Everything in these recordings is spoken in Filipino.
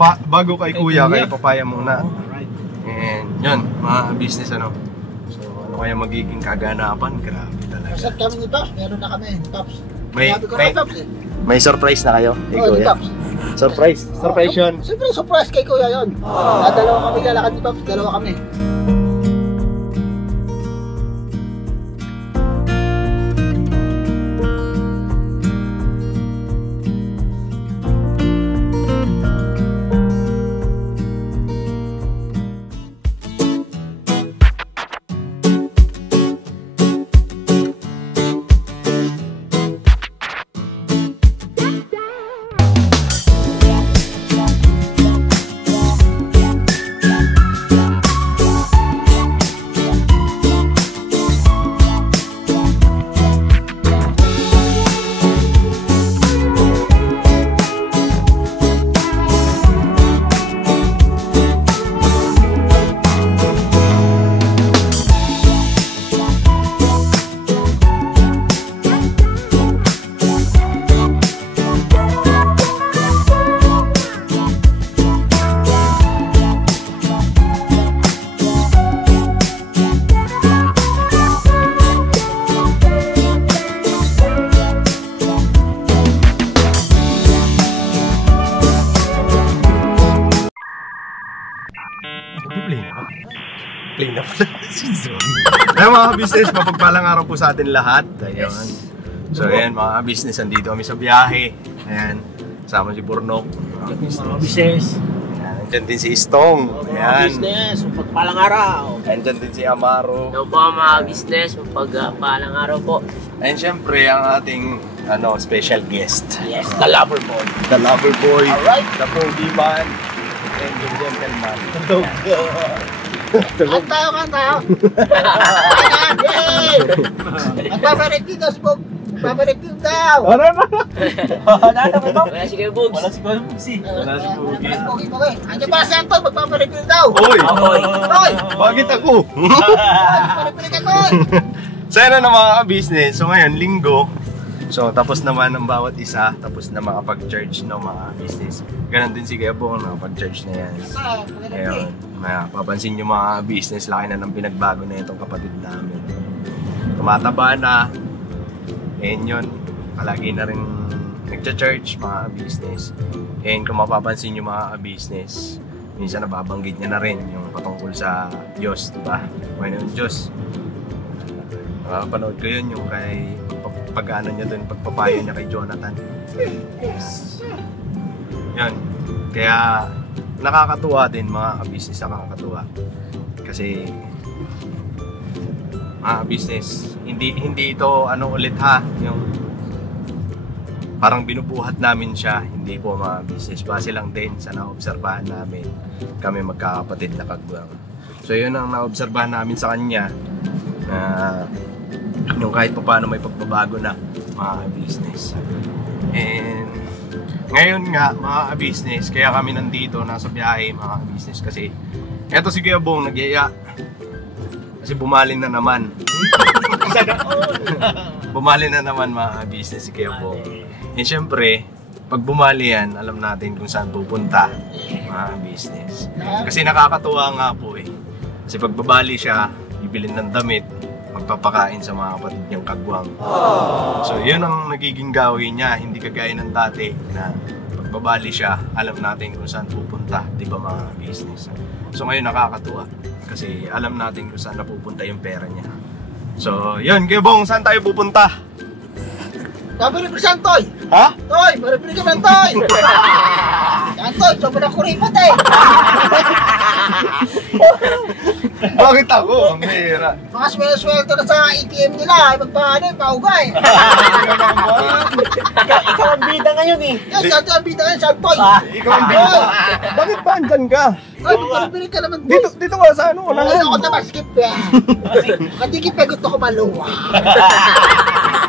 bago kay Kuya, kay Papaya muna. And yun, mga business ano. So ano kaya magiging kaganapan? Grabe talaga. Kasat kami ni Pops, meron na kami, Pops. May surprise na kayo kay Kuya? Pops. Surprise? Surprise yun? Siyempre, surprise kay Kuya yun. Dalawa kami lalakad ni Pops, dalawa kami. Play na pala. Ayun mga business, mapagpalang araw po sa atin lahat. Ayun. So ayan mga business, andito kami sa biyahe. Ayan, kasama si Burnok. Mga business. Andyan din si Istong. Mga business, mapagpalang araw. Andyan din si Amaro. Hello po mga business, mapagpalang araw po. And syempre ang ating special guest. Yes, the lover boy. The lover boy. Alright. The Pogi Man. And the gentleman. Kan tayo. Magpapareview daw, Spog. Magpapareview daw. Ano ba? Wala si Kuya Bugs. Wala si Kuya Bugs eh. Wala si Pogi. Andiyan ba si Anton? Magpapareview daw. Oy! Oy! Bakit ako? Magpapareview ka, Toy. So yun na mga business. So ngayon, linggo. So tapos naman ang bawat isa. Tapos na makapag-charge ng mga business. Ganon din si Kuya Bong, nakapag-charge na yan. Ngayon, papansin nyo mga business, laki na ng pinagbago na itong kapatid namin. Tumataba na. And yun, palagi na rin nagcha-church mga business. And kung mapapansin nyo mga business, minsan nababanggit niya na rin yung patungkol sa Diyos, diba? Panginoon Diyos. Nakapanood ko yun yung kay pag-ano niya dun, pagpapayo niya kay Jonathan. Yan. Kaya nakakatuwa din mga business, nakakatuwa. Kasi mga business, hindi ito ulit ha, yung parang binubuhat namin siya, hindi po mga business. Base lang din sa naobserbahan namin, kami magkakapatid na kagwang. So yun ang naobserbahan namin sa kanya, na yung kahit pa paano may pagbabago na mga business. And ngayon nga mga business, kaya kami nandito nasa biyahe mga business, kasi eto si Kuya Bong nagyaya kasi bumalin na naman. Bumalin na naman mga business si Kuya Bong. And syempre pag bumali yan, alam natin kung saan pupunta mga business. Kasi nakakatuwa nga po eh, kasi pag babali siya, bibilin ng damit, magpapakain sa mga kapatid niyang kagwang. So yun ang nagiging gawin niya, hindi kagaya ng dati na pagbabali siya, alam natin kung saan pupunta, di ba mga business. So ngayon nakakatuwa kasi alam natin kung saan napupunta yung pera niya. So yun, Kuya Bong, saan tayo pupunta? Papareview Toy. Ha? Toy, pareview ka man, Toy. Yan, Toy, sobrang kuripot eh. Bakit ako? Ang hira. Mga sweldo na sa ATM nila, magpaano, paugay. Ikaw ang bida ngayon eh. Yes, ito ang bida ngayon, San Toy. Ikaw ang bida. Bakit ba andyan ka? Ay, magpareview ka naman, Toy. Dito ka sa ano? Ay, ako naman, skip eh. Katikip eh, gusto ko maluwa.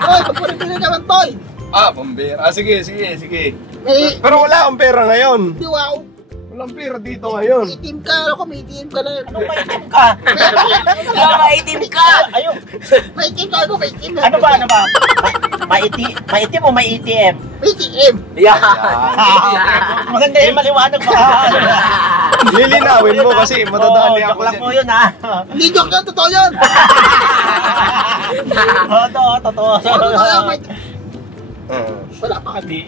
Toy, magpareview naman, Toy. Pambira. Sige. Eh, Pero wala akong pera ngayon. di wow. Wala walang pera dito ngayon. Itim ka, ako may itim ka na. Anong maitim ka? Kaya maitim ka! Ayun. May itim ka ako, may itim. Ano ba? Maitim o may ATM? May itim. Yeah! Maganda yung maliwanag ba? Lilinawin mo kasi matadali ako joke lang dyan. po yun ha. Hindi joke yan, totoo yan. Totoo. Totoo yan, may itim. Ah. Wala pa kami.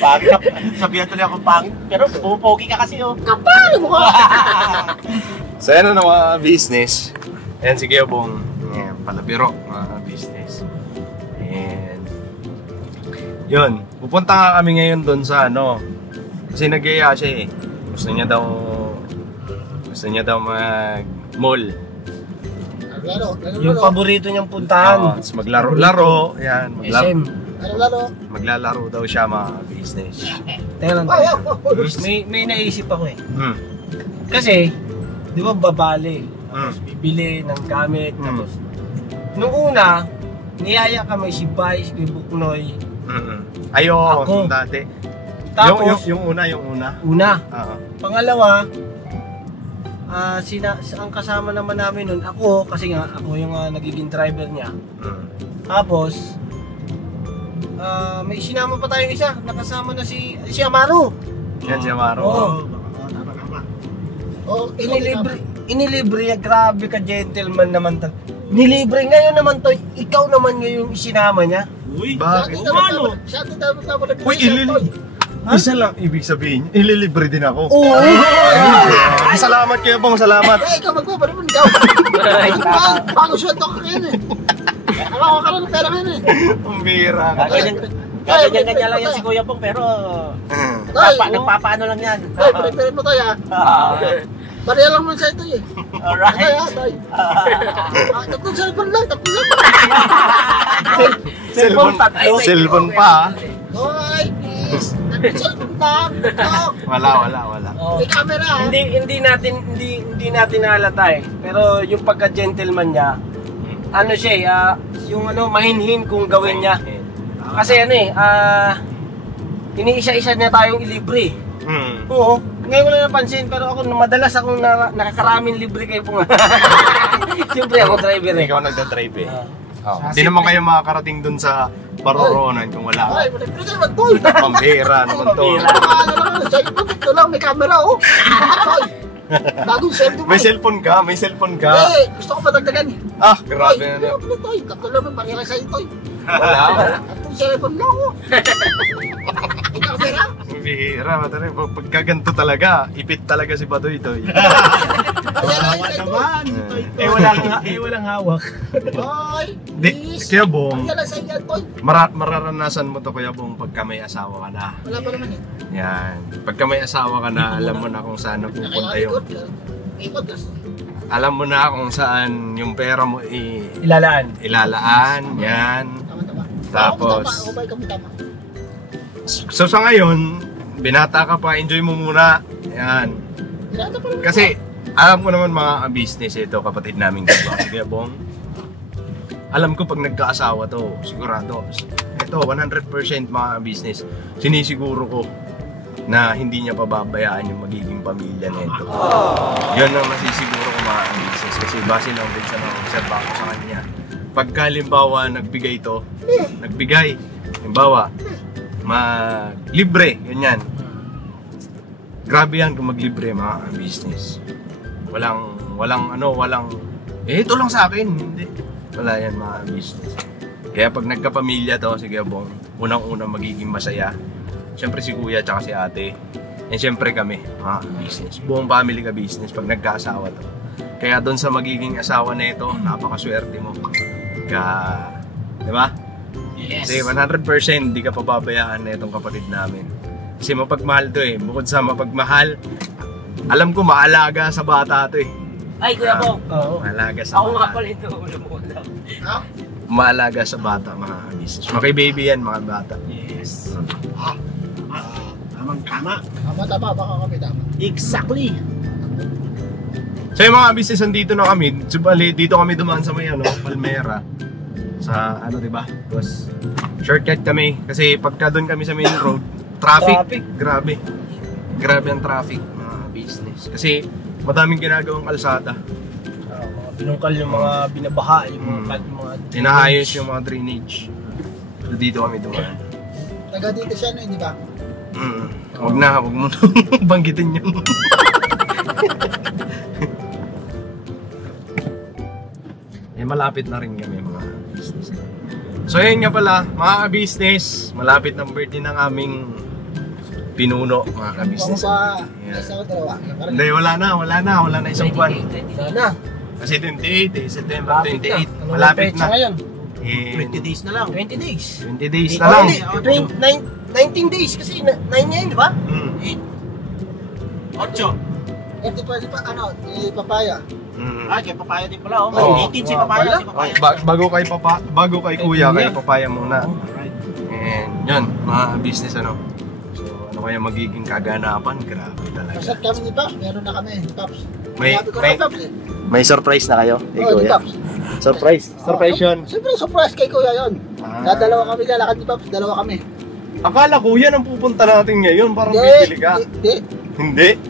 Pangit. Sabihan tuloy akong pangit. Pero pupogi ka kasi oh. Kapal mo ka. So yan na mga business. Ayan si Kiyobong. Ayan, palabiro mga business. And yun, pupunta nga kami ngayon doon sa ano. Kasi nag-iaya siya eh. Gusto niya daw mag-mall. Laro. Yung paborito niyang puntahan. Tapos maglaro-laro. Ayan, SM. Laro. maglalaro daw siya mga business. Teka lang. May naisip ako eh. Kasi, di ba babali? Tapos bibili ng gamit. Tapos, nung una, niyaya kami si Vice, si Buknoy. Ayo, Ako. dati. Tapos, yung una. una. Oo. Pangalawa, ang kasama naman namin nun, ako, kasi nga, ako yung nagiging driver niya. Tapos, may sinama pa tayong isa, nakasama na si Amaro. Yan si Amaro. Oo. Oh, Inilibre niya, grabe ka gentleman naman. Nilibre ngayon naman to, ikaw naman yung isinama niya. Uy, Bakit? Siya ito dapat Uy, isa lang ibig sabihin, ililibre din ako. Oo. Salamat kayo pong, salamat. Eh, ikaw magpaparin ikaw. Bago siya ito ka ngayon eh. Ako ka lang ng pera ngayon eh. Ang bira ka. Ganyan lang yan si Kuya Pong pero nagpapaano lang yan. Ay, pare-pare mo tayo ha. Pareha lang mo sa ito eh. Alright. Tayo. Tatlong cellphone lang. Cellphone pa. Hoy, please. Tatlong cellphone lang. Wala. May camera ha. Hindi natin nahalata eh. Pero yung pagka-gentleman niya, ano siya eh, yung mahinhin kung gawin niya. Kasi iniisa-isa niya tayong ilibre. Oo. Ngayon ko lang napansin, pero ako madalas akong nakakaraming libre kayo po nga. Siyempre ako driver eh. Ikaw nagdadrive eh. Hindi naman kayo makakarating dun sa paroroonan kung wala ka. Ay, pare-pare naman tol. Pambira naman to. Cellphone ito lang, may camera oh. Bagong cellphone. May cellphone ka. Eh, gusto ko patagdagan eh. Ah, grabe na. Tatlo naman, pareha sa ito eh. Wala. Tatlong cellphone lang oh. May camera. Bihira, matari. Pagkaganto talaga, ipit talaga si Badoy to. Walang hawak. Hoy, Di, Kuya Bong, Ayan lang sa inyan, Toy. mararanasan mo to Kuya Bong pagka may asawa ka na. Wala pa naman eh. Yan. Pagka may asawa ka na, alam mo na kung saan napupunta yung... Ikot kasi. Alam mo na kung saan yung pera mo Ilalaan. ilalaan. Yan. Tama. Tapos... Ako ba ikaw tama? So sa ngayon, binata ka pa, enjoy mo muna. Yan. Pinata pa naman. Kasi alam ko naman mga business ito, kapatid namin diba? Sige Bong. Alam ko pag nagkaasawa to, sigurado. Ito, 100% mga business. Sinisiguro ko na hindi niya pababayaan yung magiging pamilya nito. Yun ang nasisiguro ko mga business. Kasi base lang din sa observa ko sa kanya. Pagka halimbawa nagbigay ito, halimbawa, libre, ganyan. Grabe yan kung maglibre mga business. Walang, ito lang sa akin, hindi. Wala yan mga business. Kaya pag nagkapamilya to, sige Bong, unang-unang magiging masaya. Siyempre si Kuya tsaka si Ate. And siyempre kami, mga business. Buong family ka business pag nagkaasawa to. Kaya doon sa magiging asawa na ito, napakaswerte mo. Kaya, di ba? Yes. Kasi 100% di ka pababayaan na itong kapatid namin. Kasi mapagmahal to eh. Bukod sa mapagmahal, alam ko maalaga sa bata to eh. Ay, Kuya Bong. Oo. Maalaga sa Ako nga bata. pala ito. Ulam-ulam. Maalaga sa bata mga business. Mga baby yan mga bata. Yes. Tamang-tama. Tama, baka kami tama. Exactly. So yung mga business nandito na kami, subali dito kami dumaan sa may Palmera. Sa di ba? Tapos shortcut kami kasi pagka doon kami sa main road, traffic. Grabe. grabe ang traffic mga business. Kasi madaming ginagawang kalsada. Mga binungkal yung mga binabaha, yung mga Inaayos yung mga drainage. So, dito kami dumaan. Taga dito siya, no, di ba? Huwag mo na banggitin yun. Malapit na rin kami mga business. So yun nga pala, mga business, malapit ng birthday ng aming pinuno, mga ka-business. Isa o dalawa? Hindi, wala na isang buwan. na. Kasi 28 September 28. Malapit na. Ngayon. 20 days na lang. 20 days. 20 days na lang. 19 days kasi 9 ngayon, di ba? 8. Hindi pwede pa, papaya. Kay papaya din pala. Oo. 18 si papaya. Bago kay kuya, kay papaya muna. And yun, mga business So ano kaya magiging kaganapan? Grabe talaga. Masat kami ni Paps, meron na kami ni Paps. May- Sabi ko may- na Paps eh. May surprise na kayo? Oo, ni Paps. Surprise yun. Siyempre, surprise kay Kuya yun. Dalawa kami lalakad ni Paps, dalawa kami. Akala ko yan ang pupunta natin ngayon, parang bibili ka. Hindi?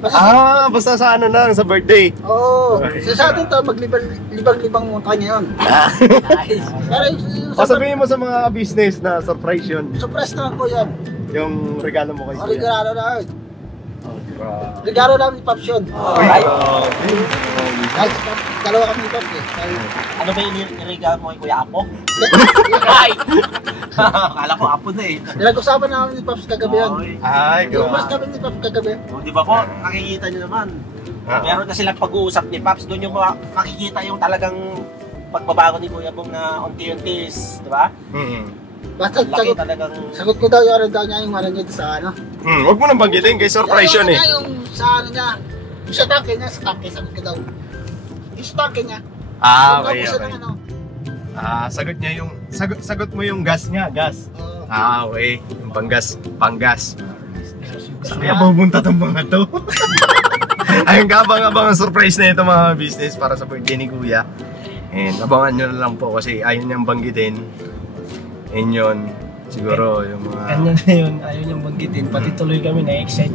Basta sa ano na, sa birthday. Oo. Sa atin to, maglibang-libang muna kanya yun. Pero Sabihin mo sa mga business na surprise yun, surprise naman po yan. yung regalo mo kay kuya. Regalo na yun. Grabe. Regalo namin ni Paps yun. Guys, dalawa kami ni Paps eh. Ano ba yung irigaw mo kay Kuya Apo? Ay! Akala ko Apo na eh. Nag-usapan namin ni Paps kagabi yun. Ay, Lumas grabe. kami ni Paps kagabi. Di ba po, nakikita nyo naman. Meron na silang pag-uusap ni Paps. Doon yung makikita yung talagang pagbabago ni Kuya Bong na unti-unti, di ba? Basta Laki talagang... sagot ko daw yung daw niya yung niya sa ano. Huwag mo nang banggitin, kay surprise yun eh. Yung sa ano niya, yung sa tanke niya, sagot ko daw. Yung sa tanke niya. Okay. Ano. Sagot niya yung, sagot mo yung gas niya, gas. Okay. Yung panggas. Kaya pupunta tong mga to. Ayun, kabang-abang ang surprise na ito mga business para sa birthday ni Kuya. And abangan nyo na lang po kasi ayaw niyang banggitin. And yun, siguro yung mga... Kanya na yun, ayaw niyang banggitin. Pati tuloy kami, na-excite.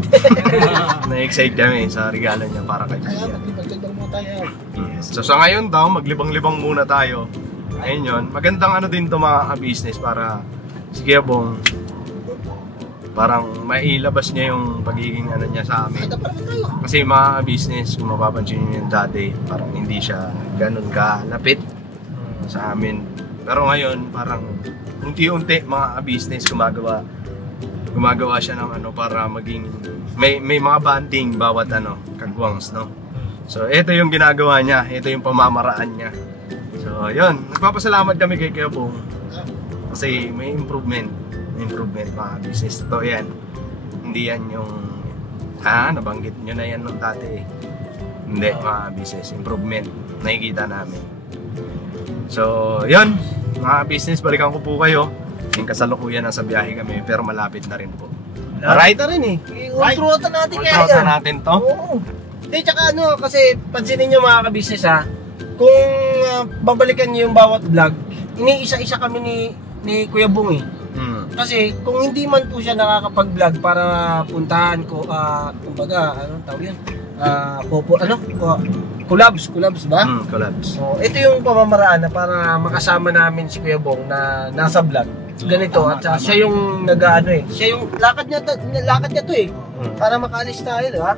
Na-excite kami sa regalo niya para kay Kaya Kuya. maglibang mo tayo. Yes. So sa ngayon daw, maglibang-libang muna tayo. Ayun yun, magandang ano din to mga business para si Kuya Bong parang mailabas niya yung pagiging ano niya sa amin. Kada pa naman tayo. Kasi mga business, kung mapapansin nyo yung dati, parang hindi siya ganun kalapit sa amin. Pero ngayon, parang unti-unti mga business gumagawa siya ng ano para maging may mga banding bawat ano, kagwangs, no? So, ito yung ginagawa niya, ito yung pamamaraan niya. So, yun, nagpapasalamat kami kay Kuya Bong kasi may improvement mga business. Ito yan, hindi yan yung nabanggit nyo na yan nung dati eh. Hindi, mga business, improvement, nakikita namin. So, yun, mga business, balikan ko po kayo. Yung kasalukuyan nasa biyahe kami, pero malapit na rin po. Alright na rin eh. Ultruotan natin kaya Ultra yan. natin to. Oo. Hindi, tsaka ano, kasi pansinin nyo mga kabisnes ha, kung babalikan nyo yung bawat vlog, iniisa-isa kami ni Kuya Bong eh. Kasi kung hindi man po siya nakakapag-vlog para puntahan ko, kumbaga, ano tawag yan? Collabs ba? Collabs. So, ito yung pamamaraan na para makasama namin si Kuya Bong na nasa vlog. Ganito, at saka siya yung nag-ano eh. Siya yung lakad niya to eh. Para makaalis tayo, di ba?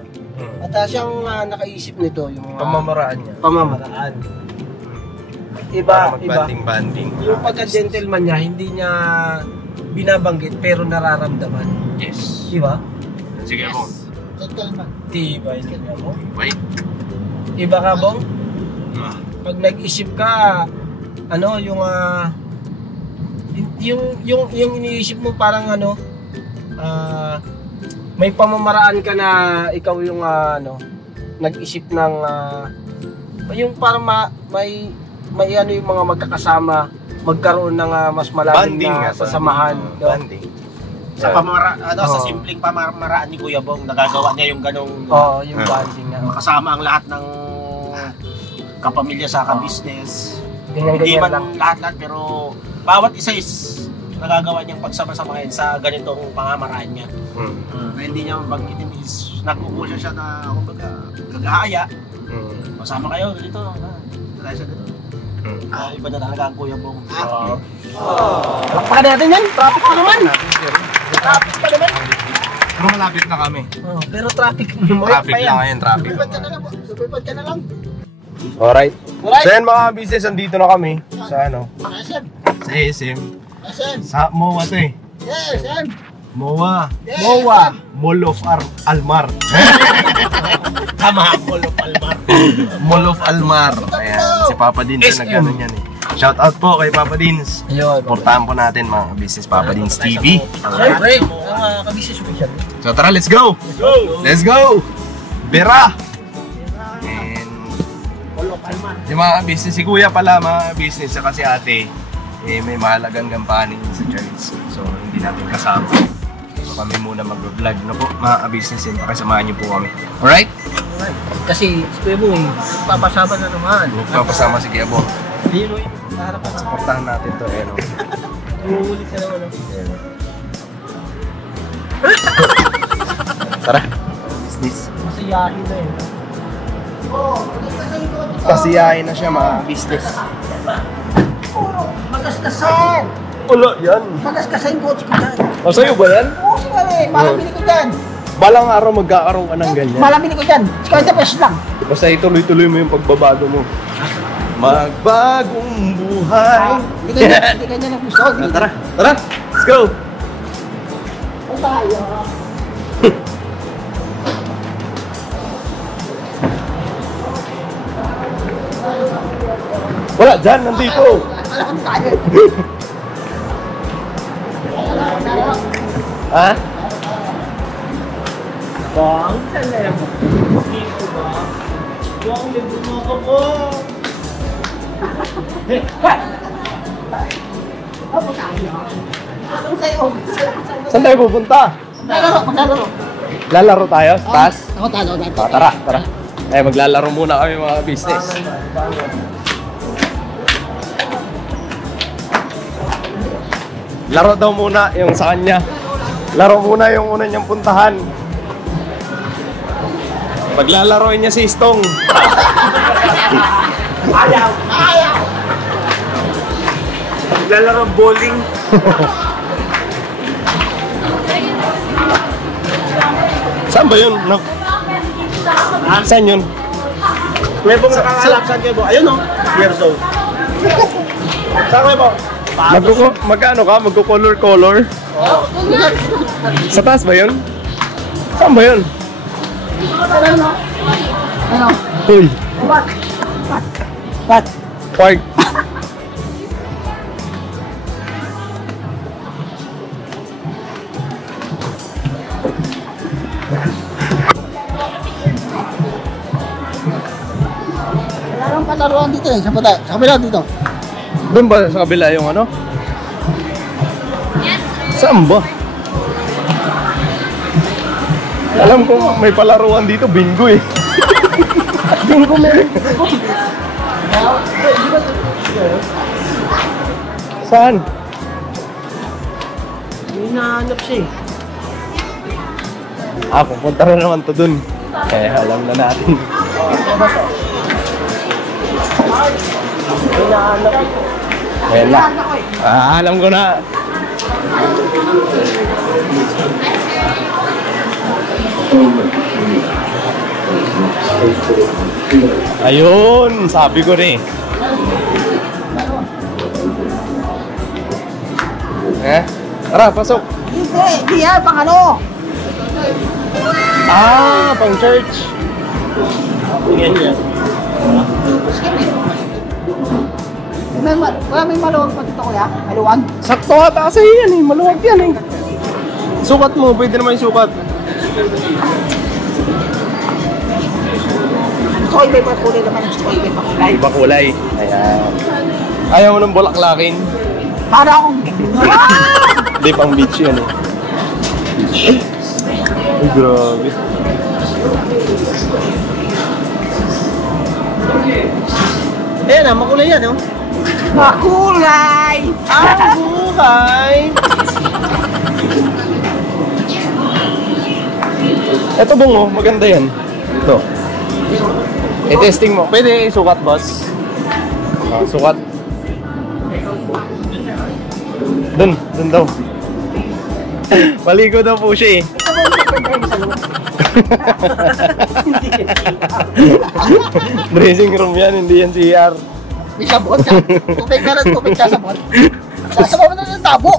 At siyang nakaisip nito yung Pamamaraan niya. pamamaraan. Para Iba. mag-banding. Yung pagka-gentleman niya, hindi niya binabanggit pero nararamdaman. Yes. Di ba? Sige po. Gentleman. Diba yun nga mo? Wait. Iba ka, Bong? Pag nag-isip ka, ano, yung iniisip mo parang ano, may pamamaraan ka na ikaw yung nag-isip ng yung parang may ano yung mga magkakasama magkaroon ng mas malalim Banding na sasamahan. Banding. Sa sa simpleng pamamaraan ni Kuya Bong, nagagawa niya yung ganong Yung banding na. makasama ang lahat ng kapamilya sa ka-business. Hindi Ganyan-ganyan man lang. lahat-lahat, pero bawat isa is nagagawa niyang pagsama-samahin sa ganitong pangamaraan niya. Na hindi niya mabanggitin is nagpupusya siya na kumbaga kagahaya. Masama kayo dito. Try siya dito. Iba na talaga ang Kuya Bong. Lakpakan natin yan. Traffic pa naman. Traffic pa naman. Pero malapit na kami. Pero traffic. Traffic lang ngayon, traffic. Lupad ka na lang. Lupad ka na lang. Alright. So yan mga business, andito na kami sa ano? SM. Sa SM. SM. Sa MOA to eh. Yes, SM. MOA. Yes, MOA. Mall of Almar. Tama, Mall of Almar. Mall of Almar. Ayan, si Papa Dins na nag-ano yan eh. Shout out po kay Papa Dins. Ayun. Portahan po natin mga business Papa Dins TV. Siyempre, ang kabisnes mo yan. So tara, let's go! Let's go! Bera! And yung mga business, si Kuya pala mga business saka si ate, eh, may mahalagang gampanin sa church. So hindi natin kasama. So kami muna mag-vlog na po mga business yun. Pakisamahan niyo po kami. Alright? Kasi si Kuya Bong papasama na naman. Magpapasama si Kuya Bong. Ayun o yun. Harapan sa Supportahan natin to. Ayan o. uulit ka naman. Ayan o. Tara. Business. Masayahin na yun. Pasiyahin na siya mga business. Magaskasan. Wala yan. Magaskasan yung kotse ko dyan. O sa'yo ba yan? Oo, sige. Malabili ko dyan. Balang araw magkakaroon ka ng ganyan. Malabili ko dyan. 50 pesos lang. Basta ituloy-tuloy mo yung pagbabago mo. Magbagong buhay. Hindi ka dyan ang gusto. Tara, tara. Let's go. Kung tayo. Wala dyan, nandito. Wala kang tayo. Ha? Bang, talem. Dito ba? Bang, libo mo ka po. Opo tayo. Anong sa'yo? Saan tayo pupunta? Maglalaro. Lalaro tayo sa taas? Ako talo. Tara, tara. Eh, maglalaro muna kami mga business. Laro daw muna yung sa kanya. Laro muna yung una niyang puntahan. Paglalaroin niya si Istong. Ayaw. Maglalaro bowling. Saan ba yun? No? Saan yun? Kuya Bong, nakakalap saan kayo Bong? Ayun o, years old. Saan kayo Bong? Magkano ka? Magko-color-color? Sa taas ba yun? Saan ba yun? Ano? Uy! What? Park! Wala nang palaruan dito eh. Sa kabila dito. Doon ba sa kabila yung ano? Saan ba? Alam ko may palaruan dito, bingo eh. Bingo meron. Saan? Hinahanap siya eh. Pupunta na naman to dun. Kaya alam na natin. Hinahanap eh. Ayan na. Alam ko na. Ayun, sabi ko rin. Tara, pasok. Hindi yan, pang ano? Pang church. May maluwag pa dito kuya? Maluwag? Sakto ata kasi yan eh, maluwag yan eh. Sukat mo, pwede naman yung sukat. Gusto ko iba kulay naman. Gusto ko iba kulay. Iba kulay. Ayan. Ayaw mo ng bulaklakin? Para akong... Hindi, pang beach yan eh. Ay, grabe. Ayan na, makulay yan oh. Makulay! Ang buhay! Ito bungo, maganda yan. Ito. I-testing mo. Pwede isukat, boss. Sukat. Dun daw. Paligo daw po siya eh. Dressing room yan, hindi yan CR. May sabon ka. Tubig ka rin, tubig ka sabon. Sasabaw na ng tabo.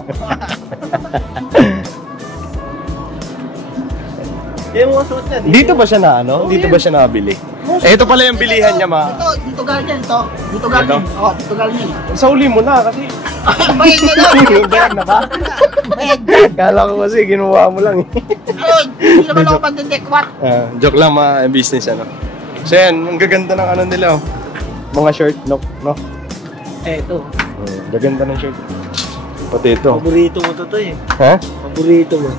Yung mga suot niya, Dito ba siya na ano? Dito ba siya nabili? Eh, ito pala yung bilihan niya, ma. Dito galing yan, ito. Dito galing. Oo, dito galing yan. Sauli mo na kasi. Bayad na daw. Bayad na ba? Bayad. Kala ko kasi ginawa mo lang eh. Ayun, hindi naman ako pandidekwat. Joke lang, mga business ano. So yan, ang gaganda ng ano nila oh. Mga shirt, no? Eto. Gaganda ng shirt. Pati ito. Paborito mo to eh. Ha? Paborito mo.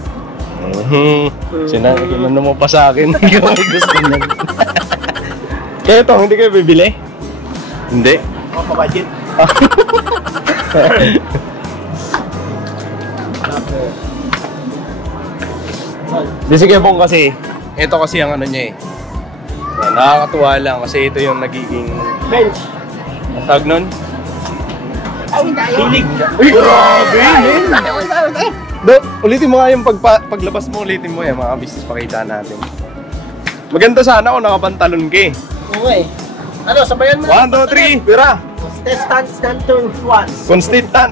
Sinano mo pa sa akin. Hindi ko may gusto nun. Kaya ito, hindi kayo bibili? Hindi. Ako pa-budget. Di sige pong kasi, ito kasi ang ano niya eh. Nakakatuwa lang kasi ito yung nagiging Bench. ang tawag nun? Ay, hindi ayaw. Hilig. Uy, grabe! Ay. Dok, ulitin mo nga yung paglabas mo, ulitin mo yan mga business, pakita natin. Maganda sana kung nakapantalon ka eh. Oo eh. Ano, sabayan mo 1, 2, 3, pira! Contestant number 1. Consistent!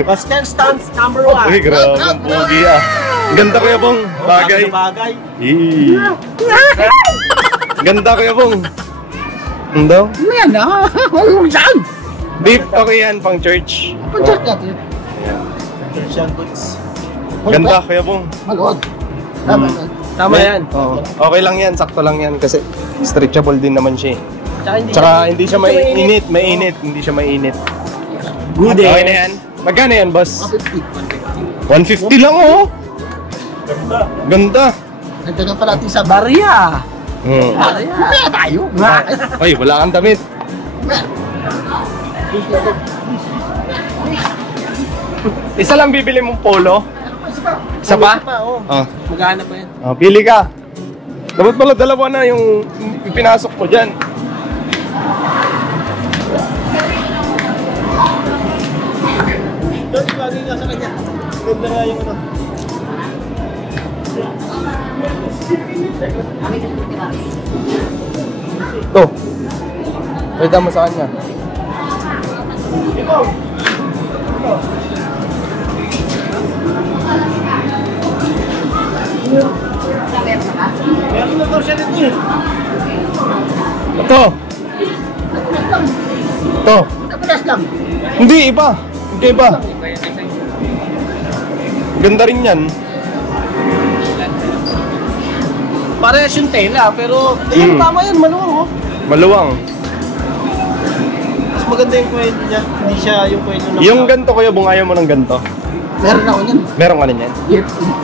Contestant number Uy, 1. grabe, ang pogi ah. Ang ganda kuya Bong, bagay. Bagay. Ganda kuya Bong. Ano daw? Ano yan ah? Huwag mo dyan. Beef, okay yan, pang church. Pag-chat natin. Asian goods. Ganda kuya Bong. Maluwag. Tama na. Tama yan. Oo. Okay lang yan, sakto lang yan kasi stretchable din naman siya eh. Tsaka Tsaka hindi siya mainit, hindi siya mainit. Good eh. Okay na yan. Magkano yan, boss? 150. 150 lang oh. Ganda. Nagdagan pa natin sa Barya. Kaya tayo. Ay, wala kang damit. Isa lang bibili mong polo? Isa pa? Oo. Oh. Maghanap pa yan. Oh, pili ka. Dapat pala dalawa na yung ipinasok mo dyan. Doon, bagay nga sa kanya. Ganda nga yung ano. Ito. Pwede mo sa kanya. Meron na daw siya nito eh. Ito. Ito. Napulas lang. Hindi, iba. Hindi, iba. Ganda rin yan. Parehas yung tela, pero tama yan, maluwang oh. Maluwang. Mas maganda yung kwento niya. Hindi siya yung kwento ng... Yung ganto kuya, bungayan mo ng ganto. Meron ako niyan. Meron ka na yan?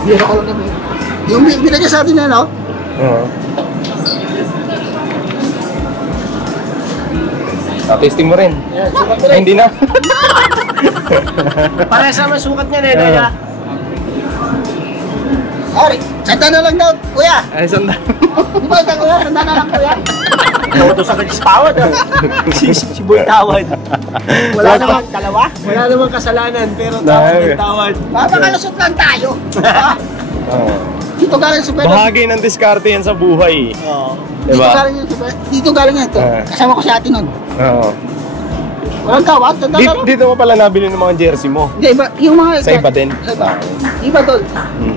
Meron ako lang naman. Yung binigay sa atin na, no? Oo. Testing mo rin. Yan, sukat mo Ay, rin. hindi na. Parehas naman sukat niya, Neda. Sorry, sanda na lang daw, kuya. Ay, sanda. Di ba ito, kuya? Sanda na lang, kuya. Todo sa kagis-pawad ah. Si Boy Tawad. Wala naman, Dalawa? wala naman kasalanan, pero tawad ng tawad. Mapakalusot lang tayo. Oo. Dito galing sa pwede. Bahagi ng diskarte yan sa buhay. Oo. Dito Diba? galing yan sa pwede. Dito galing yan ito. Kasama ko si ate nun. Oo. Walang tawad, sanda na lang. Dito mo pala nabili ng mga jersey mo. Hindi, iba, yung mga... Sa iba din? Sa iba. Iba doon. Hmm.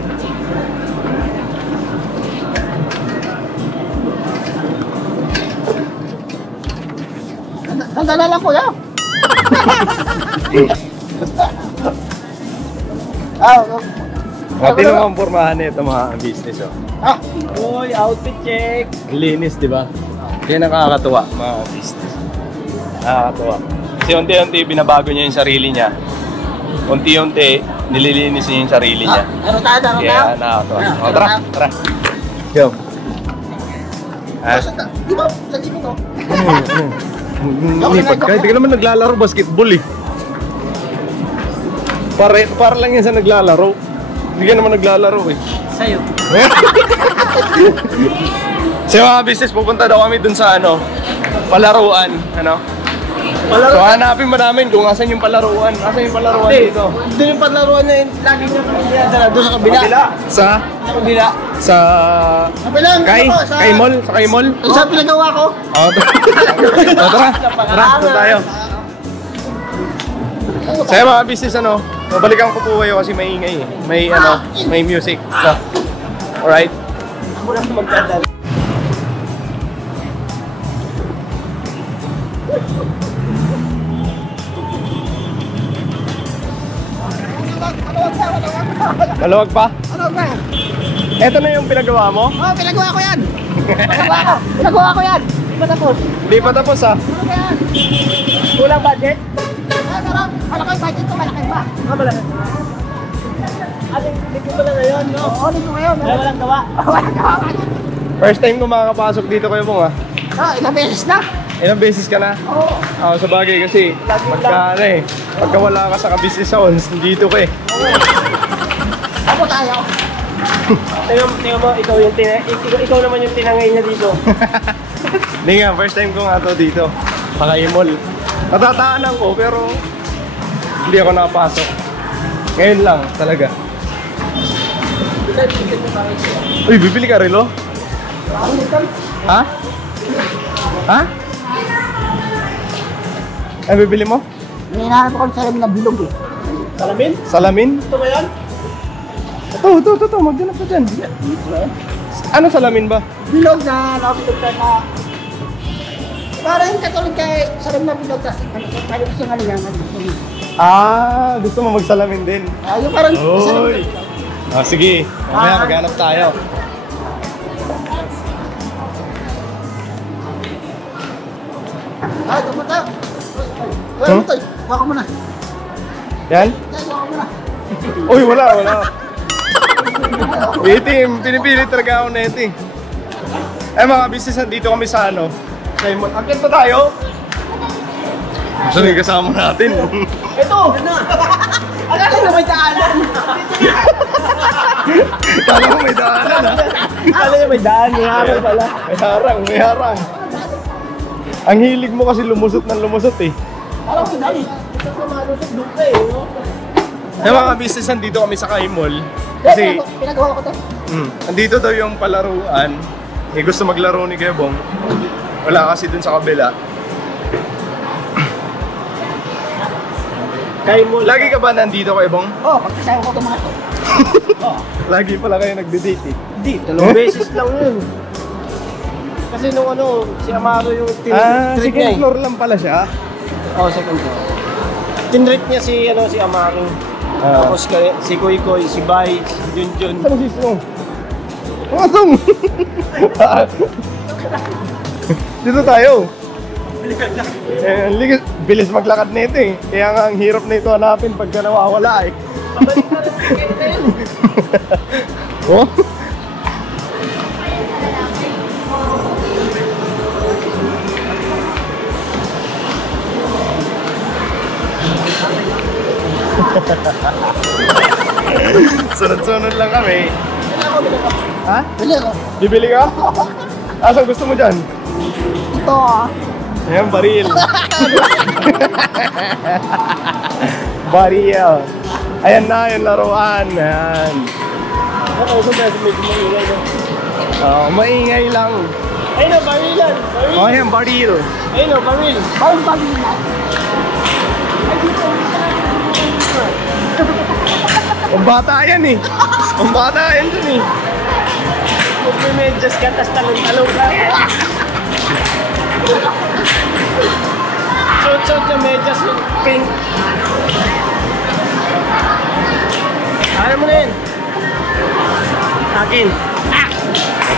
Sanda na lang, kuya. Mati naman ang pormahan nito mga business. Oh. Boy, outfit check. Ang linis, di ba? Kaya nakakatuwa mga business. Nakakatuwa. Kasi unti-unti binabago niya yung sarili niya. Unti-unti nililinis niya yung sarili niya. Ano tayo, ano tayo? Kaya nakakatuwa. Ano, O, tara, ano tara. Go. Ah, Di ba, sa tipo to? Lipat ka. Hindi ka naman naglalaro basketball eh. Para lang yan sa naglalaro. Hindi ka naman naglalaro eh. Sa'yo. Sa mga business, pupunta daw kami dun sa ano, palaruan. Ano? So hanapin ba namin kung asan yung palaruan? Asan yung palaruan dito? Doon yung palaruan na yun. Lagi niya kami dinadala. Doon sa kabila. Sa? Kabila. Sa... Kabilang, Kay mall? Sa kay mall? Sa pinagawa ko. Oo, tara. Tara, doon tayo. Sa mga business ano, babalikan ko po kayo kasi maingay eh. May ano, may music. So, alright? Ako lang magdadala. Maluwag pa? Ano ba? Eto na yung pinagawa mo? Oh, pinagawa ko yan. Pinagawa ko yan. Di ba tapos? Hindi pa tapos ah. Ano ba yan? Kulang budget? Meron. Malaki yung budget ko, malaki ba? Malaki. Linggo pa lang ngayon, no? Oo, linggo ngayon. Wala walang gawa. Walang gawa. First time ko makakapasok dito kayo Bong ah. Ilang beses na? Ilang beses ka na? Oo. Ako sa bagay kasi pagka ano eh, pagka wala ka sa ka-business zones, dito ka eh. Ako tayo. Tingnan mo, ikaw naman yung tinangay niya dito. Hindi nga, first time ko nga to dito. Pakaimol. Natataanan ko pero hindi ako nakapasok. Ngayon lang talaga. Uy, bibili ka relo? Ha? Ha? Ay, bibili mo? May hinahanap ako sa lamin na bilog eh. Salamin? Salamin? Ito ba yan? Ito. Maghanap ka dyan. Ano salamin ba? Bilog na nakapilog ka na. Parang katulad kay salamin na bilog kasi kaya gusto nga niya. Ah, gusto mo magsalamin din. Yung parang Oy! Ah, sige. Mamaya maghanap tayo. ito po tayo. Ano ito? Huwag ko muna. Yan? Huwag ko muna. Uy, wala. Itim, pinipilit talaga ako na itim. Eh mga business, dito kami sa ano. Simon, akit pa tayo. Gusto nyo kasama natin. Ito! Akala na may daanan! Kala ko may daanan ha. Akala niya may daan, may harang pala. May harang. Ang hilig mo kasi lumusot eh. Alam ko dali. Ito sa malusot duka eh, no? Eh mga business, dito kami sa Kaimol. Kasi, Pinagawa ko to. andito daw yung palaruan. Eh gusto maglaro ni Kuya Bong. Wala kasi dun sa kabila. Kaimol. Lagi ka ba nandito Kuya Bong? Oo, pagkasama ko itong mga to. Lagi pala kayo nagde-date eh. Hindi, 2 beses lang yun. Kasi nung ano, si Amaro yung tinrip second niya eh. floor lang pala siya. Oo, second floor. Tinrip niya si Amaro. Tapos si Koy Koy, si Bay, si Junjun. Ano si Song? Song! Dito tayo. Bilis maglakad nito eh. Kaya nga ang hirap na ito hanapin pagka nawawala eh. Oh? Sunod-sunod lang kami. Ha? Bili ako. Bibili ka? Asan gusto mo dyan? Ito Ayan, baril. Baril. Ayan na, yung laruan. Ayan. Ako ito medyo maingay no? Maingay lang. Ayun o, barilan! Oh, ayan, baril. Ayun o, baril! Bawang bagay na. Ang bata yan eh. Ang bata yan dyan eh. Kung may medyas ka, tas talong-talong ka. Suot-suot na medyas yung pink. Ano mo na yun? Akin.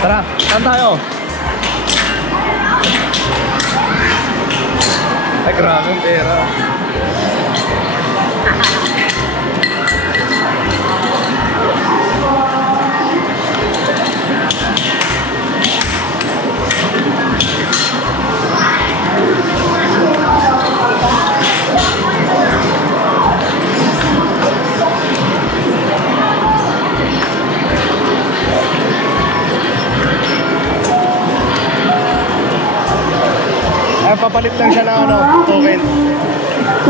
Tara, saan tayo? Ay, grabe ang pera. Ay, papalit lang siya na ano, token. 200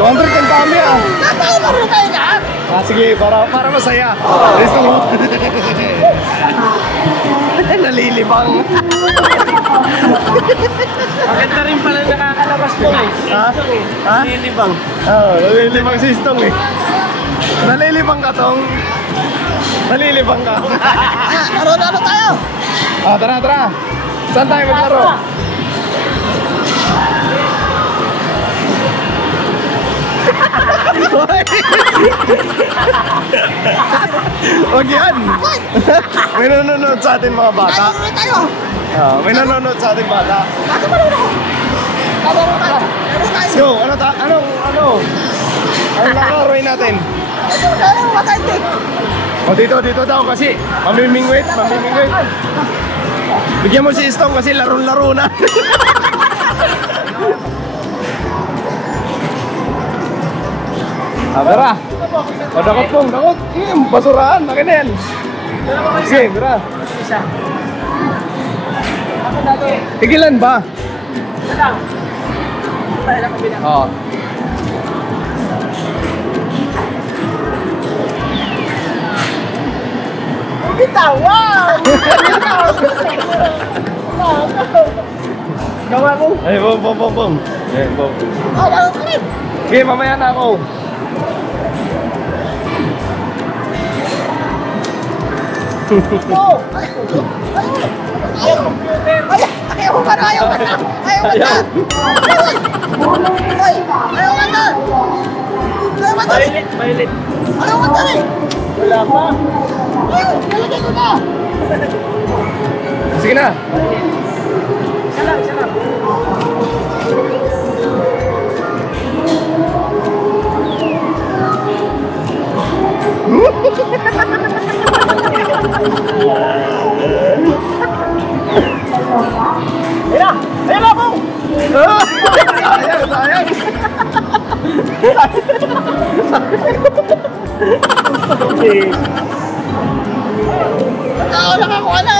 ang dami ah. Napakamarunong tayo lahat. Sige, para masaya. Gusto mo? Nalilibang. Maganda rin pala nakakalabas ko eh. Ha? Ha? Nilibang. Oo, nalilibang si Stong eh. Nalilibang ka, Tong. Nalilibang ka. Laro tayo. Tara. Saan tayo maglaro? Wag yan. May nanonood sa atin mga bata. Tayo. May nanonood sa ating bata. Bakit marunong? Laro tayo. Let's go. Anong lalaroin natin? Dito daw kasi mamimingwit. Bigyan mo si Stong kasi laro na. Tara. Dakot. Basurahan, akin na yan. Sige, tara. Tigilan ba? Oo. Bitawan! Gawa mo. Ay, bom. Ayan, bom. Laro ka rin. Okay, mamaya na ako. Ayaw ka na. Violet. Wala pa. Lalagay ko na. Sige na. Isa lang. Ayun ako! Sayang. Ako nakakuha na.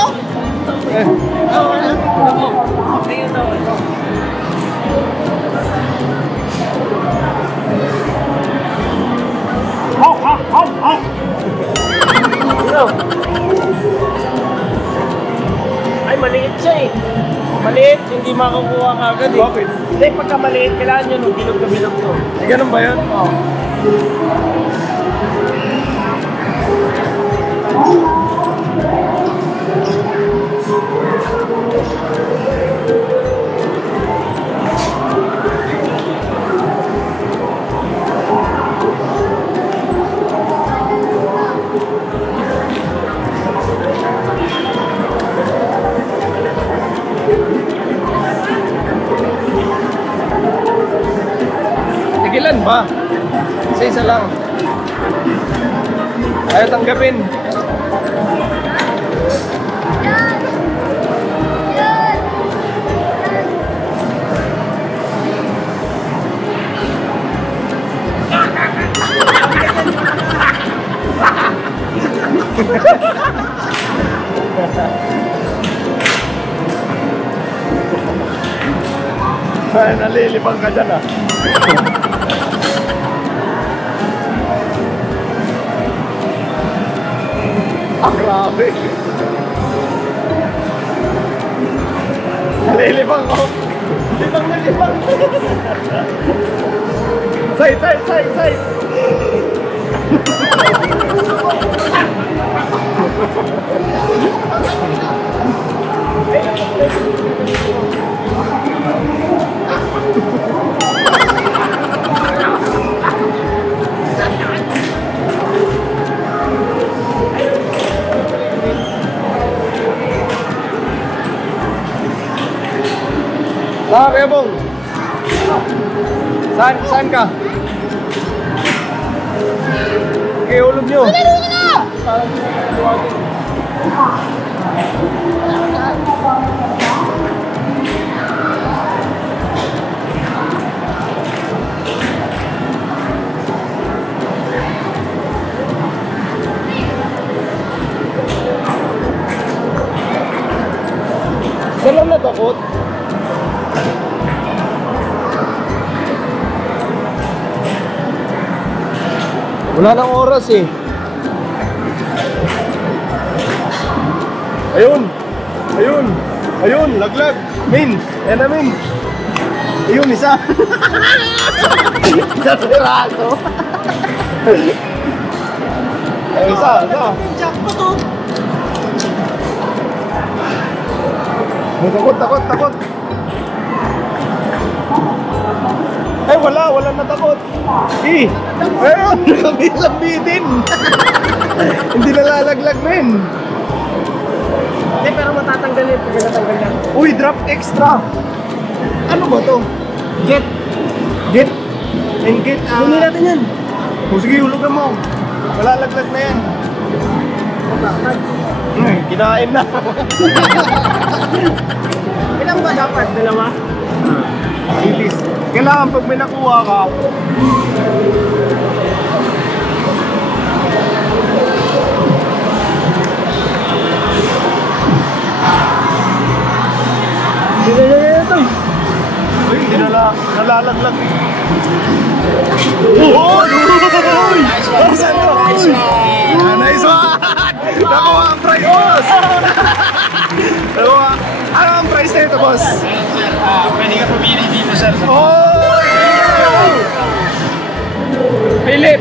Ay, maliit siya eh. Maliit, hindi makakuha ka agad eh. Bakit? Hindi, pagka maliit, kailangan nyo nung bilog na bilog to. Ganun ba yun? Oo. Tigilan ba? Isa lang. Ayaw tanggapin. Ay, nalilibang ka dyan ah. Grabe. Nalilibang ko. Libang. Side. Kuya Bong. Saan ka? Okay, ulog nyo. Saan lang natakot? Wala nang oras eh. Ayun! Ayun! Ayun! Laglag! Min! Yan na, Min! Ayun, isa! Isa piraso! Ay, isa! Jackpot to. Takot, takot, takot! Ay, wala natakot! Eh! Ayun! Lambitin! Hindi nalalaglag, men! Hindi, pero matatanggalin pag natanggal yan. Uy, drop extra! Ano ba to? Get! Get! And get, Kunin natin yan. O sige, hulugan mo! Malalaglag na yan! Kinain na! Ilang ba dapat? Dalawa? Ilis. Kailangan pag may nakuha ka, uy, hindi nalalaglag. Oh! Nice one! Nice one! Nakuha ang prize, boss! Nakuha. Ano ang prize nito, boss? Pwede ka pumili dito, sir. Oh! Pili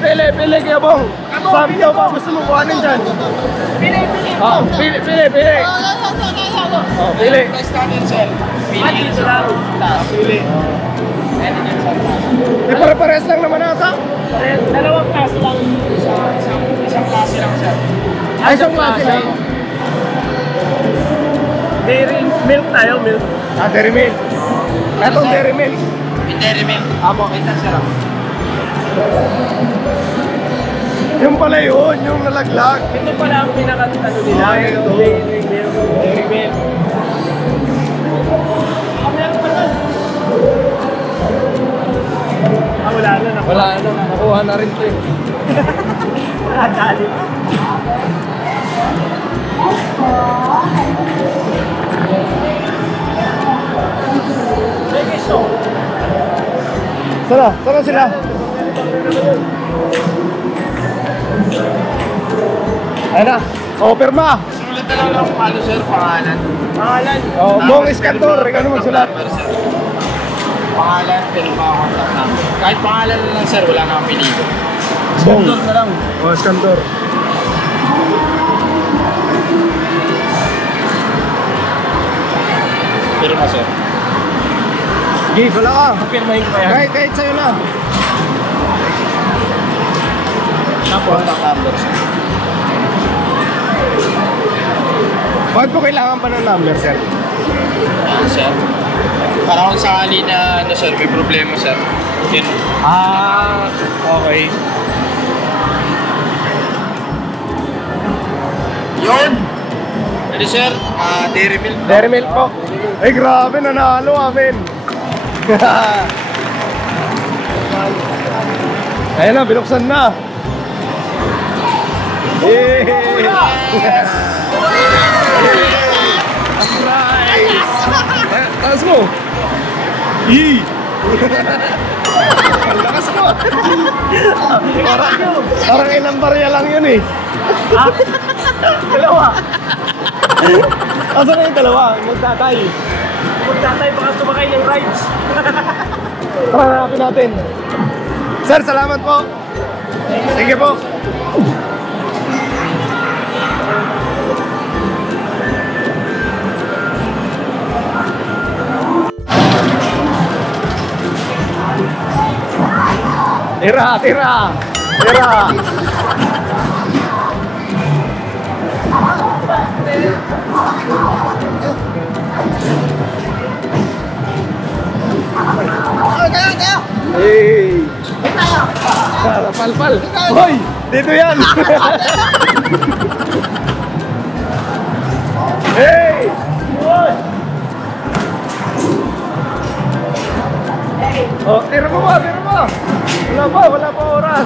kaya bong. Sabi daw ba gusto mo kuhanin dyan? Pili. Oh, pili. Oh, pili. Next natin, sir. Pili dito lang. Pili. Eh, pare-pares lang naman ata. Dalawang klase lang. Isang klase lang, sir. Ay, isang klase lang. Dairy milk tayo, milk. Ah, Dairy Milk. Etong Dairy Milk. Dairy milk. Apo. Ito, sir. Yung pala yun, yung nalaglag. Ito pala ang pinaka-ano nila. Ay, ito. Dairy milk. Dairy milk. Wala na. Wala na, nakuha na rin ito eh. Dali. Sana sila. Ayun na. O, pirma. Sulit na lang ng palo, sir. Pangalan. Pangalan. O, Bong Escantor, ikaw na magsulat. Pangalan, pirma, contact number. Kahit pangalan na lang, sir. Wala nang apelido. Bong. Doon na lang. O, Escantor. Pirma, sir. Give, wala ka. Pirmahin ko yan. Kahit sa'yo na. Contact number, sir. Bakit po kailangan pa ng number, sir? Sir. Para kung sakali na, ano, sir, may problema, sir. Yun. Ah, okay. Yun! Ano, sir? Dairy milk. Dairy Milk po. Ay, grabe, nanalo amin. Ayan na, binuksan na. Yay! Surprise! Taas mo! Yee! Ang lakas mo! Parang ilang barya lang yun eh. Dalawa. Asan na yung dalawa? Magtatay. Magtatay baka sumakay ng rides. Tara, hanapin natin. Sir, salamat po. Sige po. Tira! Tayo. Hey! Tayo. Pal. Hoy! Dito yan! Hey! Oh, tira mo ba? Wala pa oras.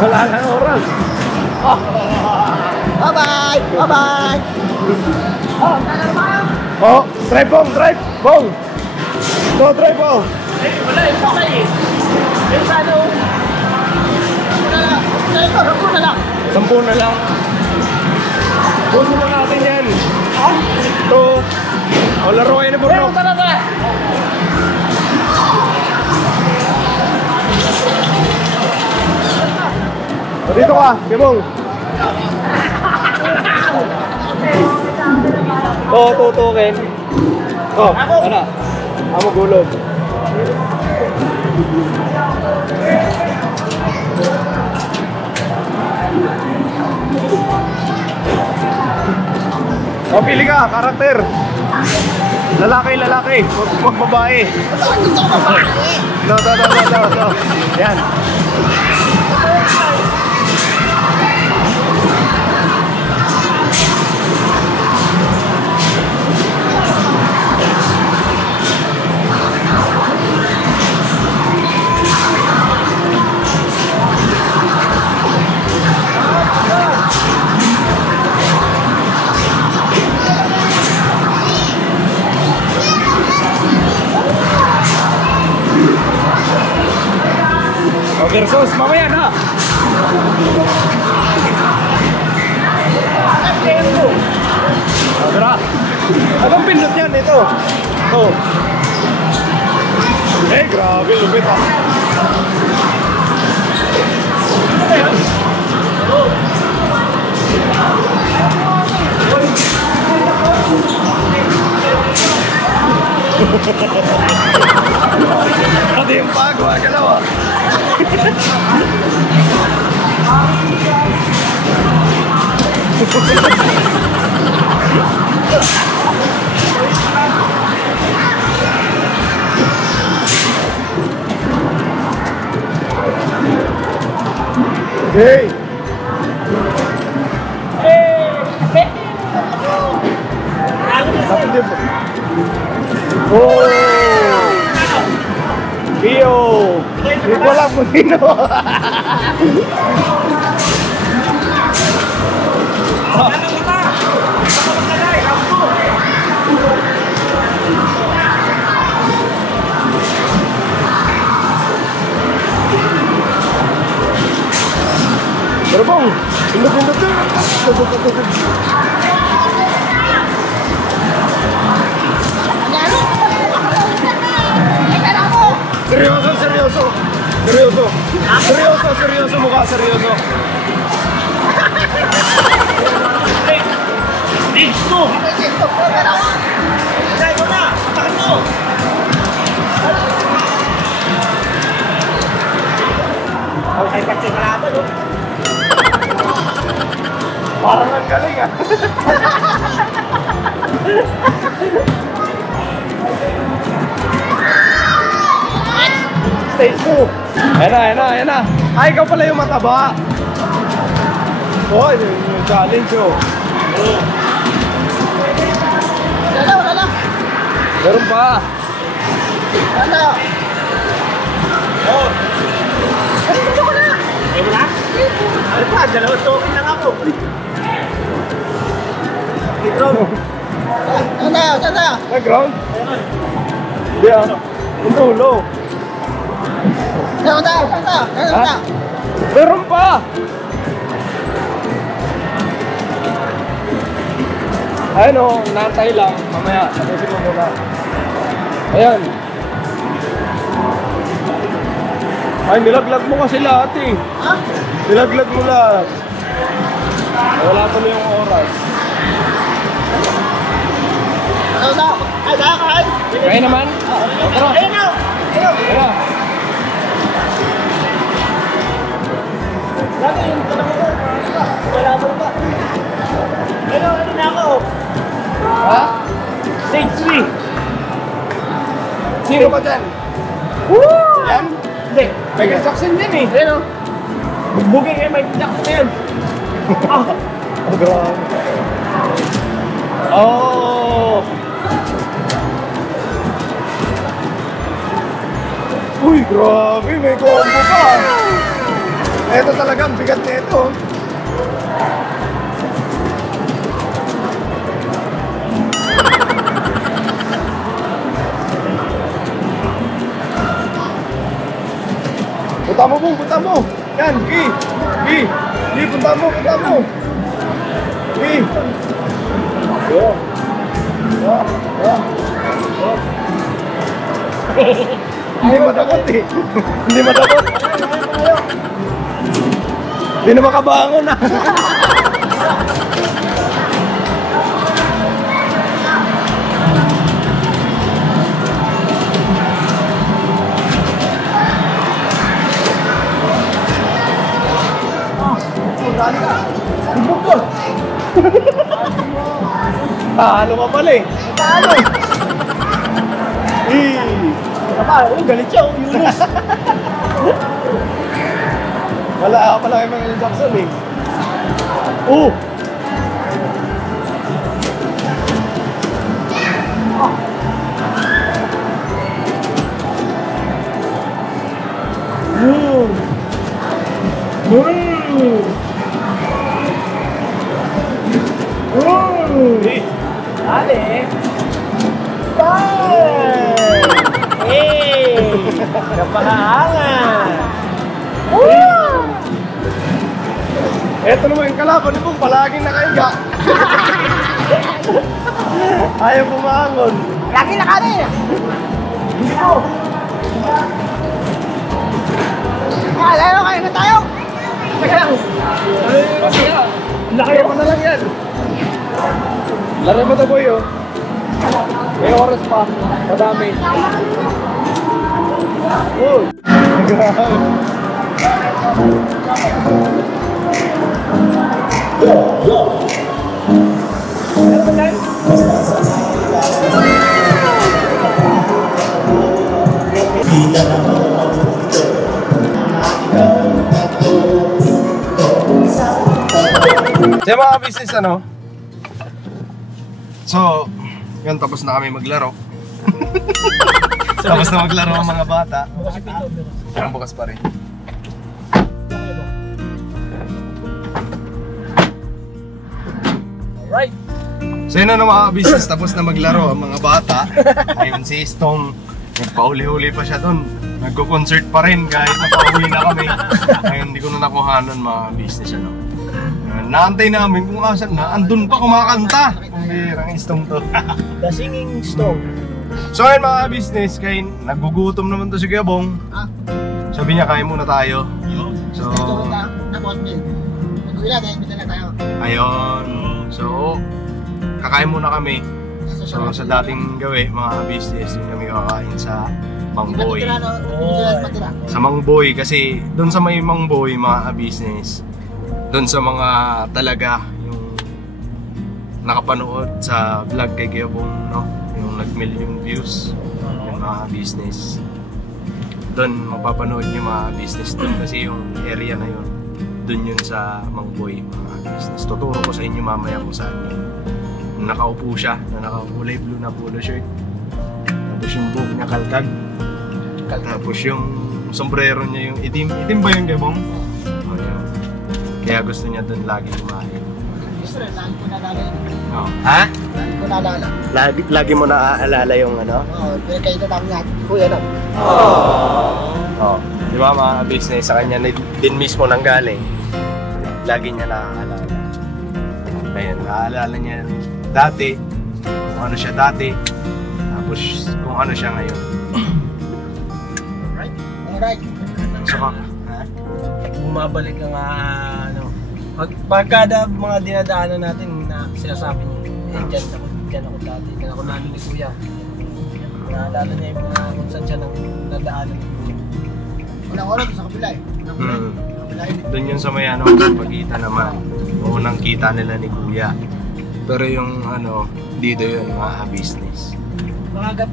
Wala na oras. Bye-bye. Bye-bye. Oh, drive bong. Go, drive bong. Wala, yung patay eh. Yung sa ano? Ito, na lang. 10 na lang. Puso na natin yan. Ito. O, laro kayo na Bruno. Tara. O, dito ka, Kimong. Oo, tutukin. Oh, ano? Amo gulog. O, pili ka, karakter. Lalaki. Huwag babae. Gusto ko babae. No. Yan. Versus, mamaya na! Tara! Anong pindot yan? Ito! Oh! Eh, grabe, lupit ah! Pati yung pago, galaw ah! Hey! Oh! Pio! Hindi ko alam kung sino. Pero bang, pindot-pindot na. Seryoso mukha, seryoso. Dito! Dahil ko na! Patakan mo! Ay, pati kalaban, no? Parang ang galing ah. Stage 2. Ayan na. Ay, ikaw pala yung mataba. Oh, yung challenge oh. Wala. Meron pa. Wala. Oo. Gusto ko na. Ayaw mo na? Ano pa? Dalawang token lang ako. Saan tayo? Nag-ground? Hindi ah. Yung dulo. Saan tayo? Ha? Meron pa! Ayun o, naantay lang. Mamaya, sabihin mo muna. Ayan. Ay, nilaglag mo kasi lahat eh. Ha? Nilaglag mo lahat. Wala pa na yung oras. Ay, nakakain. Kaya naman? Tara. Ayun na. Tara. Dati yung tanong ko, wala mo ba? Pero ano na ako? Ha? Stage 3. Sino ba dyan? Woo! Yan? Hindi. Michael Jackson din eh. Ayun o. Bugbugin kayo may Jackson na yan. Oh, grabe. Oh! Uy, grabe. May combo pa. Ito talaga, ang bigat nito. Punta mo, Bong, punta mo. Yan, Gi. Punta mo. Gi. Hindi matakot eh. Hindi matakot. Hindi na makabangon ah. Talo ka pala eh. Talo. Galit siya, Yunus. Wala ka pala kay Michael Jackson eh. Dale! Napakaangan! Eto naman yung kalaban ni Bong, palaging nakahiga. Ayaw bumangon. Lagi na kami! Hindi po. Lalo kayo na tayo! Teka lang! Laki mo na lang yan. Laro mo ito, boy, oh. May oras pa. Madami. Sa mga business, ano? So, yun, tapos na kami maglaro. Tapos na maglaro ang mga bata. Bukas pa rin. Alright! So yun na mga business, tapos na maglaro ang mga bata. Ayun si Stong, nagpauli-huli pa siya doon. Nagko-concert pa rin kahit napauwi na kami. Ayun, hindi ko na nakuhanan mga business, ano. Naantay namin kung asan na, andun pa kumakanta. Kung birang Stong to. The Singing Stone. So ayun mga business, kaya nagugutom naman to si Kuya Bong. Sabi niya, kain muna tayo. So, ayun. So, kakain muna kami. So, sa dating gawi, mga business, yung kami kakain sa Mangboy. Sa Mangboy, kasi doon sa may Mangboy, mga business, doon sa mga talaga yung nakapanood sa vlog kay Kuya Bong, no? Yung nag-million views, yung mga business. Doon mapapanood niyo mga business doon kasi yung area na yun, doon yun sa Mangboy, mga business. Tuturo ko sa inyo mamaya kung saan yun. Nakaupo siya, na nakakulay blue na polo shirt. Tapos yung buhok niya kalkag. Tapos yung sombrero niya yung itim. Itim ba yung Kuya Bong? Oh, yun. Kaya gusto niya doon lagi kumain. Lagi ko naalala yun. Oh. Ha? Lagi ko naalala. Lagi mo naaalala yung ano? Oo, pinagkain na namin natin. Kuya na. Oh. Di ba mga business, sa kanya din mismo nanggaling. Lagi niya naaalala. Ayun, naaalala niya dati, kung ano siya dati, tapos kung ano siya ngayon. Alright. So, ha? Bumabalik ang pagkada mga dinadaanan natin na sinasabi niya, dyan ako dati, dyan ako namin ni Kuya. Naalala niya yung mga kung saan siya nadaanan ni Kuya. Walang oras sa kabila eh. Doon yun sa may ano, pagkita naman. Unang kita nila ni Kuya. Pero yung ano, dito yun, mga business. Mga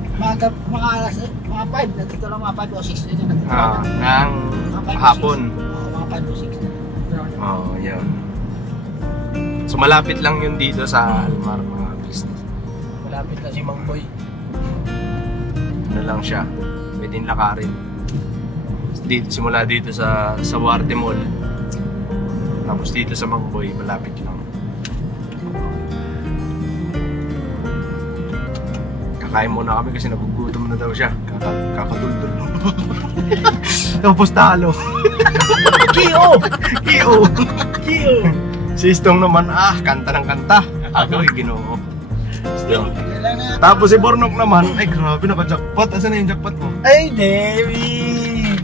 alas, mga 5, nandito lang mga 5 o 6 yun. Nang hapon. Mga 5 o 6. Oo, yun. So malapit lang yun dito sa Almar, mga business. Malapit na si Mang Boy. Ano lang siya, pwedeng lakarin. Dito, simula dito sa Warte Mall. Tapos dito sa Mangboy, malapit lang. Kakain muna kami kasi nagugutom na daw siya. Kakatuldol. So Tapos talo. Kio! Kio! Si Stong naman, kanta ng kanta. Ako ginoo. Stong. Tapos si Bornok naman, ay grabe, naka-jackpot. Asan na yung jackpot mo? Ay, David!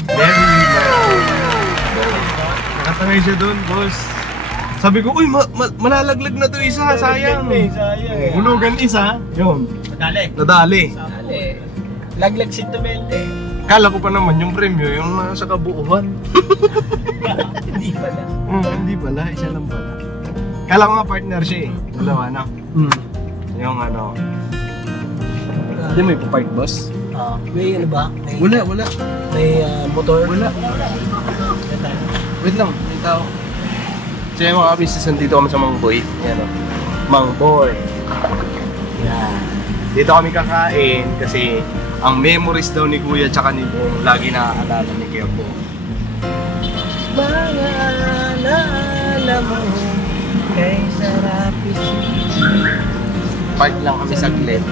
Nakatangay siya doon, boss. Sabi ko, uy, malalaglag na to isa, sayang. Sayang eh. Hulugan isa, yun. Nadali. Nadali. Laglag si Tumente. Kala ko pa naman yung premyo, yung nasa kabuuan. Hindi pala. Hindi pala, isa lang pala. Kala ko nga partner siya eh. Dalawa na. Yung ano. Hindi mo ipapark, boss? May ano ba? May, Wala. May motor? Wala. Wait lang, may tao. So yung mga business, nandito kami sa Mangboy. Yan o. Mangboy. Yan. Dito kami kakain kasi ang memories daw ni Kuya tsaka ni Bong lagi naaalala ni Kuya Bong. Mga alaala mo kay sarap isipin. Park lang kami saglit.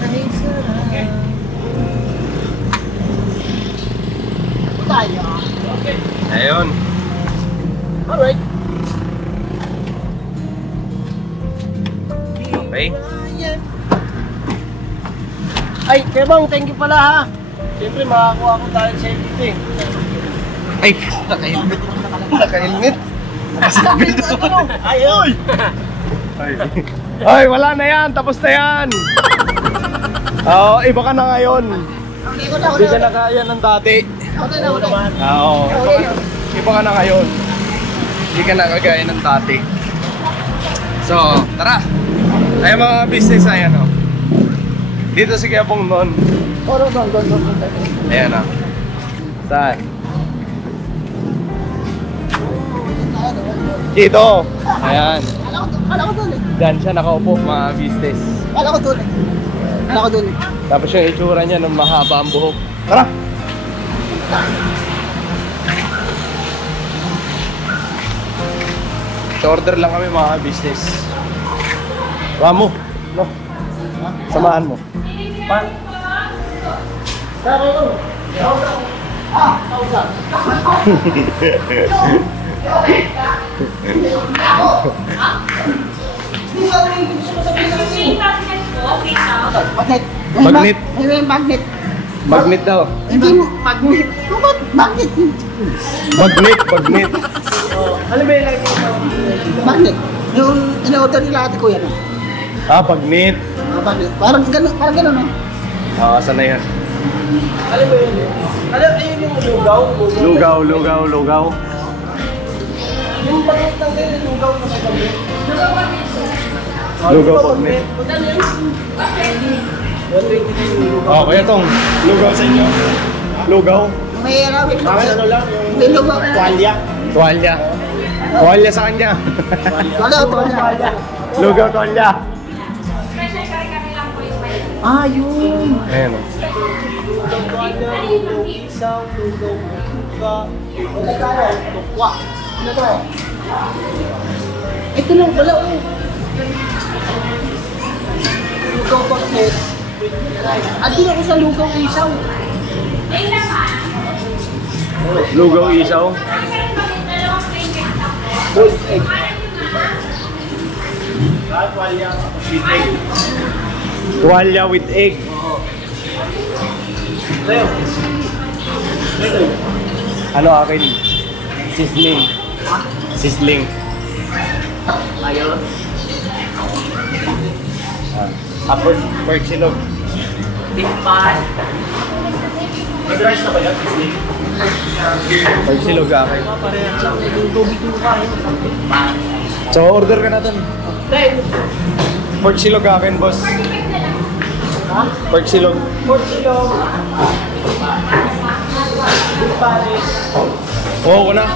Ay sarap. Tayo. Ayun. Alright. Okay. Ay, Kuya Bong, thank you pala ha. Siyempre makakuha ko tayo sa dito eh. Ay, naka-helmet. Naka-helmet. Ay, oy! Ay, wala na yan. Tapos na yan. Oo, iba ka na ngayon. Hindi ka na kaya ng dati. Oo. Iba ka na ngayon. Hindi ka na kagaya ng dati. So, tara. Ay mga business, ayan o. Dito si Kuya Bong noon. Ayan o. Saan? Dito. Ayan. Kala ko doon eh. Diyan siya nakaupo, mga business. Kala ko doon eh. Kala ko doon eh. Tapos yung itsura niya nung mahaba ang buhok. Tara! So order lang kami mga business. Ramo, no? Samahan mo. Magnet. Magnet. May magnet. Magnet daw. Hindi magnet. Magnet. Magnet. Ano ba yung lagi mo? Magnet. Yung in-order nila ate ko yan. Magnet. Magnet. Parang gano'n no? Saan na yan? Ano ba yun? Alam, ayun yung lugaw. Lugaw. Yung bagay lang kayo, lugaw na sa gabi. Lugaw magnet. Kaya tong lugaw sa inyo. Lugaw. May arawin lang. Ano lang, May lugaw. Tuwalya. Tuwalya sa kanya. Wala. Lugaw tuwalya. Yun. Ayan o. isang lugaw, Tukwa. Ano to? Ito lang pala oh. Lugaw magnet. Andun ako sa lugaw isaw. Lugaw isaw. gold egg. Tuwalya with egg. Ano akin? Sizzling. Ayun. Pork silog. Beef pan. Mag-rice na ba yan? Pork silog akin. Parehas lang. Yung tubig yung kain. So order ka na dun. Pork silog akin, boss. Pork silog. Pork silog. Beef panis. Oo ko na.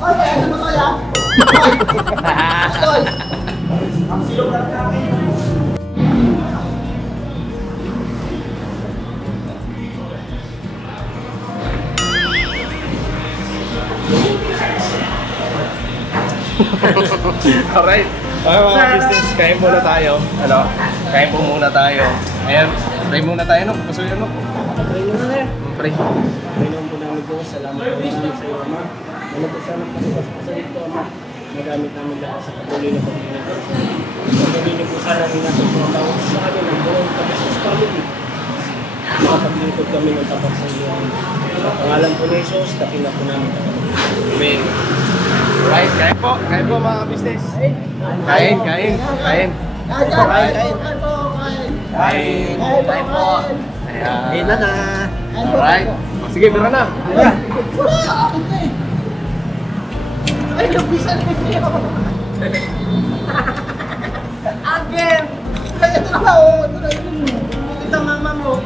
Okay, ano ba kaya? Alright. Okay mga business, kain muna tayo. Ano? Kain po muna tayo. Ayan, pray muna tayo no? Pasuyo no? Pray mo na. Pray. Panginoon po namin Diyos, salamat po namin sa iyo, Ama. Ano po sana pasipas po sa ito, Ama. Magamit namin lahat sa patuloy na pagkakita. Patuloy niyo po sana rin natin po ang bawat sa amin ang buong Kapasas Family. Makapaglingkod kami ng tapat sa iyo. Sa pangalan po ni Jesus, dakila po namin. Amen. Alright, kain po. Kain po mga business. Kain. Kain po. Ayan. Ayun na na. Alright. Sige, bira na. Wala, akin na eh. Ay, lupisan ko siya. Again! Ay, ito na, oh. Ito na yun. Ito mama mo.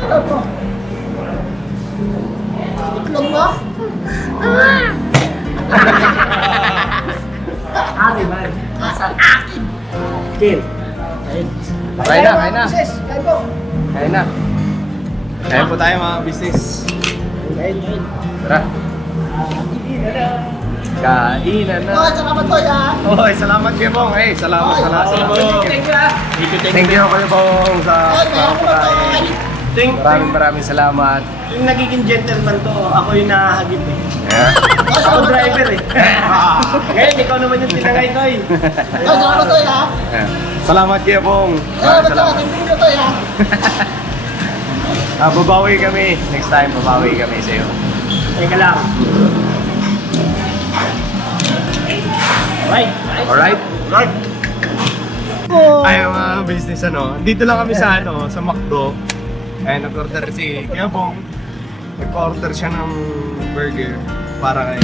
Ito po. Itlog mo? Ari man. Asan akin? Kin. Ayun. Kain na, kain na. Sis, kain po. Kain na. Kain po tayo mga business. Ayun. Tara. Kainan na. Oh, salamat po, ya. Oy, salamat kayo Bong. Eh, salamat. Thank you ah. Thank you kayo Bong sa Ay, meron ko na Ting, maraming salamat. yung nagiging gentleman to, ako yung nahagip eh. Yeah. Ako driver eh. Ngayon, ikaw naman yung tinangay ko eh. Oh, salamat po, ya. Yeah. Salamat kayo Bong. Salamat po, thank you po, ya. Babawi kami. Next time, babawi kami sa iyo. Teka lang. Alright. Alright? Alright. Ay, mga business ano. Dito lang kami sa sa McDo. Ay, nag-order si Kuya Bong. Nag-order siya ng burger para kay...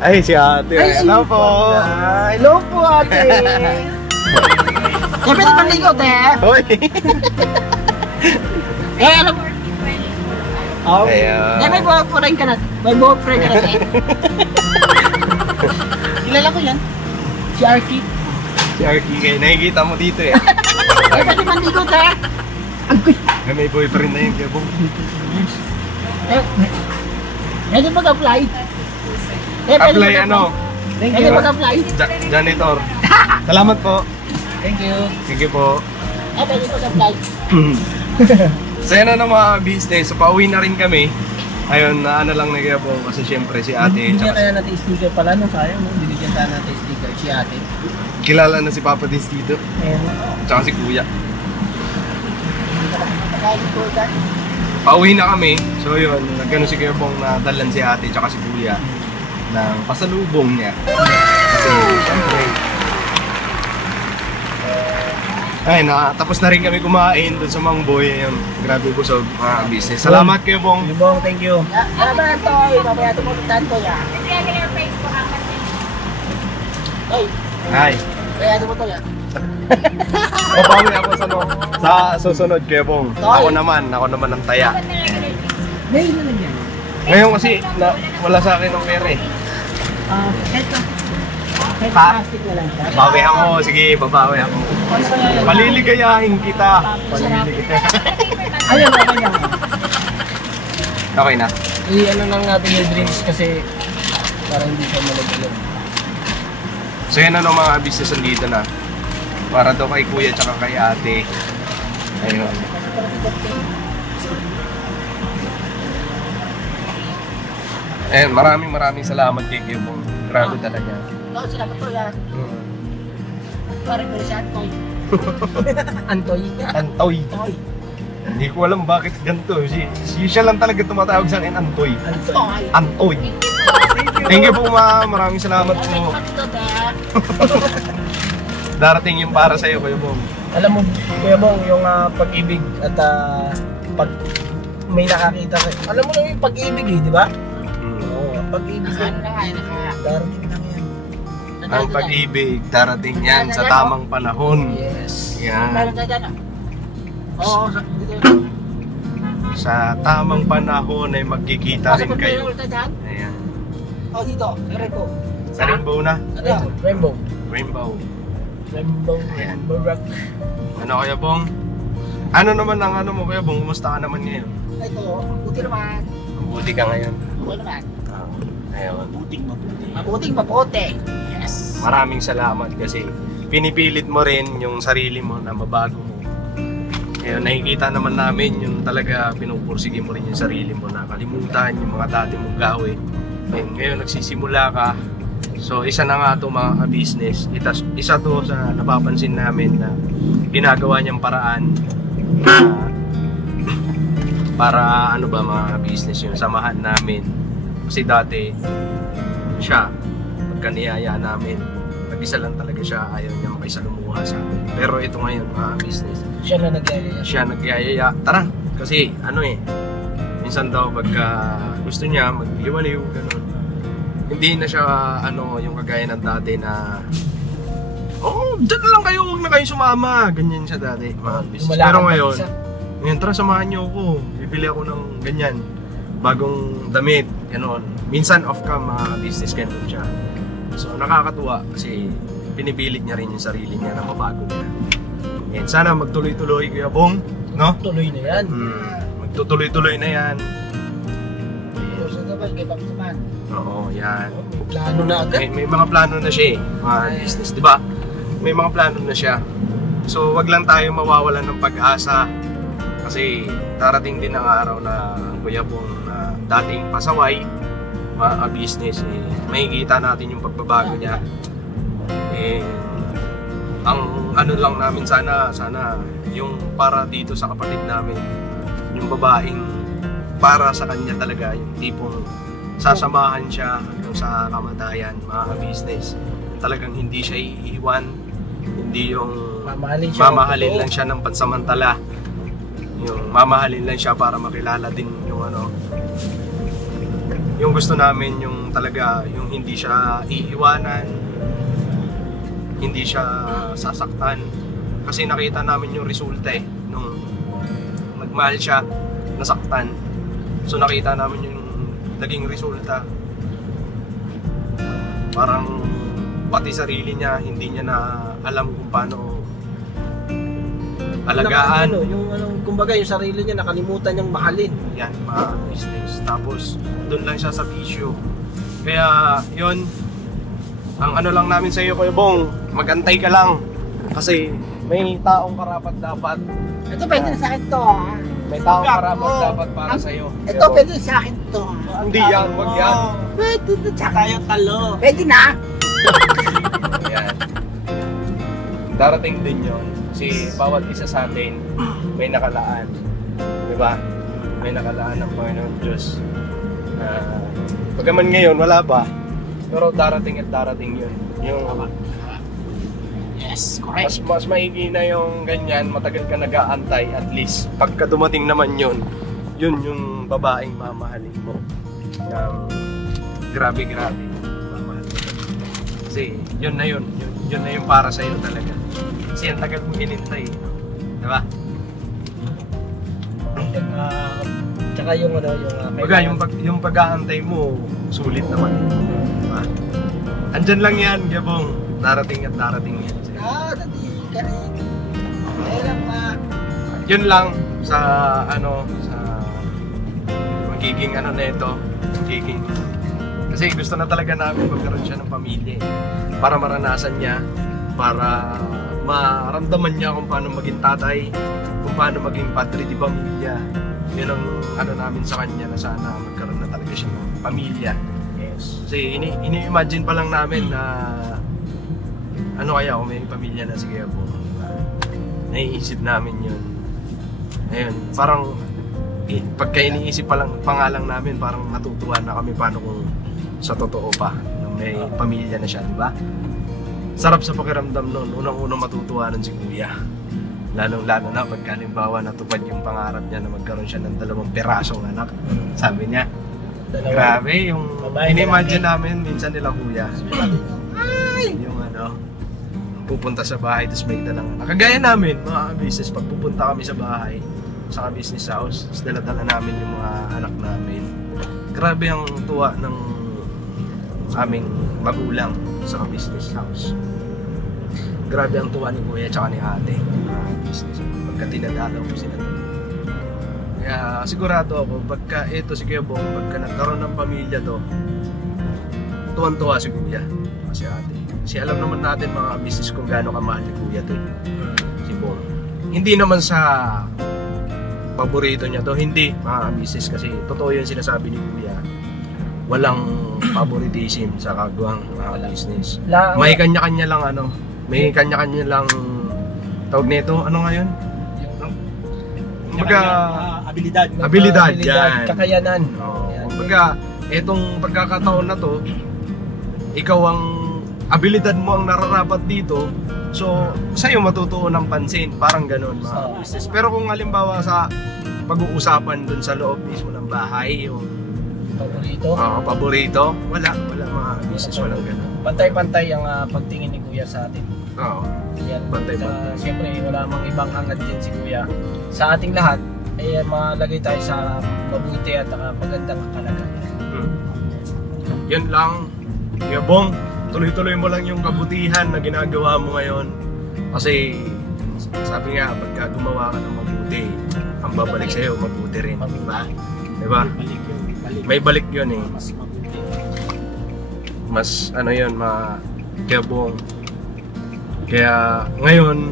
Ay, si ate. Hello po. Hello po ate. Eh, pwede panligo, te. Hoy. Eh, alam mo. Oh. Eh, may boyfriend ka na. May boyfriend ka na, te. Kilala ko yan. Si Arky. Si Arky kayo. Nakikita mo dito eh. Eh, pwede panligo, te. May boyfriend na yun, Kuya Bong. Eh, pwede mag-apply. Eh, pwede Apply mag-apply. ano? Pwede mag-apply. Janitor. Salamat po. Thank you. Sige po. Eh, pwede mag-apply. So yan na ng mga business. So pauwi na rin kami. Ayun, na ano lang na Kuya Bong kasi syempre si ate. Hindi Tsaka kaya natin sticker pala no, sayang no. Binigyan tayo natin sticker si ate. kilala na si Papa Dins dito. Ayan. Tsaka si Kuya. Kain po, te. Pauwi na kami. So yun, nagano si Kuya Bong na dalan si ate tsaka si Kuya ng pasalubong niya. Kasi syempre ay, tapos na rin kami kumain doon sa Mangboy. Ayun, grabe busog mga business. Salamat Kuya Bong. Bong, thank you. Salamat, Toy. Mamaya tumutuntan ko, ya. Toy, Hi. kaya mo to, ya. Babawi ako sa susunod Kuya Bong. Ako naman ang taya. May na lang yan. Ngayon kasi wala sa akin ng pera eh. Ito. May Pa? plastic na lang siya. Babawi ako, sige, babawi ako. Paliligayahin kita. Ayun, okay yan. Okay na. I-ano lang natin yung drinks kasi para hindi siya malagyan. So yan na mga business dito na. Para daw kay Kuya tsaka kay ate. Ayun. Ayun, maraming salamat kay Kuya Bong. Grabe talaga. No, salamat to, ya. Parang ko siya, Toy. Antoy. Antoy. Toy. Hindi ko alam bakit ganito. Siya lang talaga tumatawag sa akin, Antoy. Toy. Antoy. Thank you po maraming salamat po. Ito, te. Darating yung para sa'yo, Kuya Bong. Alam mo, Kuya Bong, yung pag-ibig at pag may nakakita ka. Alam mo lang yung pag-ibig eh, di ba? Oo, pag-ibig. Ano na nga, Darating lang yan. Ang pag-ibig, darating yan sa tamang panahon. Yes. Yan. Meron ka dyan, ah. Oo, dito. Sa tamang panahon ay magkikita rin kayo. Ayan. Oh, dito. Rainbow. Sa rainbow na? Ano? Rainbow. Rainbow. Rainbow. Ayan. Rainbow rock. Ano Kuya Bong? Ano naman ang ano mo Kuya Bong? Kumusta ka naman ngayon? Ito, buti naman. Mabuti ka ngayon. Buti naman. Ayun. Mabuting. Maputi. Yes. Maraming salamat kasi pinipilit mo rin yung sarili mo na mabago mo. Ngayon, nakikita naman namin yung talaga pinupursige mo rin yung sarili mo na kalimutan yung mga dati mong gawin. Ngayon, nagsisimula ka. So, isa na nga ito mga business. Isa to sa napapansin namin na ginagawa niyang paraan para ano ba mga business yung samahan namin. Kasi dati, siya, pagka niyaya namin, mag-isa lang talaga siya, ayaw niya makisalumuha sa amin. Pero ito ngayon mga business, Siya na nagyayaya. siya nagyayaya. Tara, kasi ano minsan daw pagka gusto niya magliwaliw, ganun. Hindi na siya yung kagaya ng dati na dyan lang kayo, huwag na kayo sumama. Ganyan siya dati, mga business. Pero ngayon, tara samahan niyo ako. Bibili ako ng ganyan. Bagong damit, gano'n. Minsan off-cam mga business, gano'n siya. So nakakatuwa kasi pinipilit niya rin yung sarili niya na mabago niya. Yan, sana magtuloy-tuloy Kuya Bong, no? Tuloy na yan. Magtutuloy-tuloy na yan. Gusto naman, kay Pagsaman. Oo, yan. Plano na agad. May mga plano na siya mga business, di ba? May mga plano na siya. So wag lang tayo mawawalan ng pag-asa kasi darating din ang araw na ang Kuya Bong na dating pasaway, mga business, makikita natin yung pagbabago niya. Ang ano lang namin sana yung para dito sa kapatid namin, yung babaeng para sa kanya talaga, yung tipong sasamahan siya hanggang sa kamatayan, mga business. Talagang hindi siya iiwan, hindi yung mamahalin lang siya ng pansamantala. Yung mamahalin lang siya para makilala din yung yung gusto namin, yung talaga yung hindi siya iiwanan, hindi siya sasaktan. Kasi nakita namin yung resulta nung nagmahal siya, nasaktan. So nakita namin yung naging resulta. Parang pati sarili niya, hindi niya na alam kung paano alagaan. Kumbaga yung sarili niya nakalimutan niyang mahalin. Yan, mga business. Tapos doon lang siya sa bisyo. Kaya yun, ang ano lang namin sa iyo Kuya Bong, magantay ka lang. Kasi may taong karapat dapat. Ito pwede na sa akin to, ha? May taong karapat dapat para sa iyo. Ito pwede na sa akin to, ha? Hindi yan, wag yan. Pwede na. Tsaka yung talo. Pwede na. Yan. Darating din yun. Kasi bawat isa sa atin may nakalaan. Diba? May nakalaan ng Panginoon Diyos. Pagkaman ngayon, wala pa. Pero darating at darating yun. Yung Yes, correct. mas maigi na yung ganyan, matagal ka nag-aantay at least. Pagka dumating naman yun yung babaeng mamahalin mo. Grabe. Mamahalin mo. Kasi yun na yun yung para sa'yo talaga. Kasi ang tagal mong hinintay. Diba? Tsaka yung yung pag-aantay mo, sulit naman. Diba? Andyan lang yan, Gabong. Darating at darating yan. Dati ka rin. Kailan pa? Yun lang sa sa magiging nito, magiging kasi gusto na talaga namin magkaroon siya ng pamilya para maranasan niya, para maramdaman niya kung paano maging tatay, kung paano maging padre di pamilya. Yun ang namin sa kanya na sana magkaroon na talaga siya ng pamilya. Yes. Kasi ini-imagine pa lang namin na kaya kung may pamilya na, sige po. Naiisip namin yun. Ayun, parang pagka iniisip pa lang namin, parang natutuwa na kami paano kung sa totoo pa na may pamilya na siya, di ba? Sarap sa pakiramdam nun. Unang-unang matutuwa nun si Kuya. Lalong-lalo na pagka halimbawa natupad yung pangarap niya na magkaroon siya ng 2 pirasong anak. Sabi niya, grabe, yung in-imagine namin minsan nila Kuya. Yung pupunta sa bahay tapos may dalang anak. Kagaya namin, mga business, pag pupunta kami sa bahay, sa business house, tapos dala-dala namin yung mga anak namin. Grabe ang tuwa ng aming magulang sa business house. Grabe ang tuwa ni Kuya tsaka ni Ate, mga business, pagka tinadalaw ko sila. Kaya sigurado ako, pagka ito si Kuya Bong, pagka nagkaroon ng pamilya to, tuwan-tuwa si Kuya. Si ate. Kasi alam naman natin mga business kung gaano kamahal ni Kuya to. Si Bong. Hindi naman sa paborito niya to. Hindi mga business kasi totoo yung sinasabi ni Kuya. Walang favoritism sa kagwang mga business. May kanya-kanya lang ano. May kanya-kanya lang tawag nito. Ano nga yun? Abilidad yan. Kakayanan. Kumbaga, etong pagkakataon na to, ikaw ang abilidad mo ang nararapat dito. So, sa'yo matutuon ng pansin. Parang ganun mga business. Pero kung halimbawa sa pag-uusapan dun sa loob mismo ng bahay, yung paborito, wala mga business, walang ganun. Pantay-pantay ang pagtingin ni Kuya sa atin. Oo. Yan, Pantay-pantay. Siyempre, wala mang ibang hangad din si Kuya. Sa ating lahat, ay malagay tayo sa mabuti at magandang kalagayan. Yan lang. Kaya Bong, tuloy-tuloy mo lang yung kabutihan na ginagawa mo ngayon. Kasi, sabi nga, pagka gumawa ka ng mabuti, ang babalik sa'yo, mabuti rin. Diba? May balik yun eh. Mas ano yun, Kaya Bong. Kaya ngayon,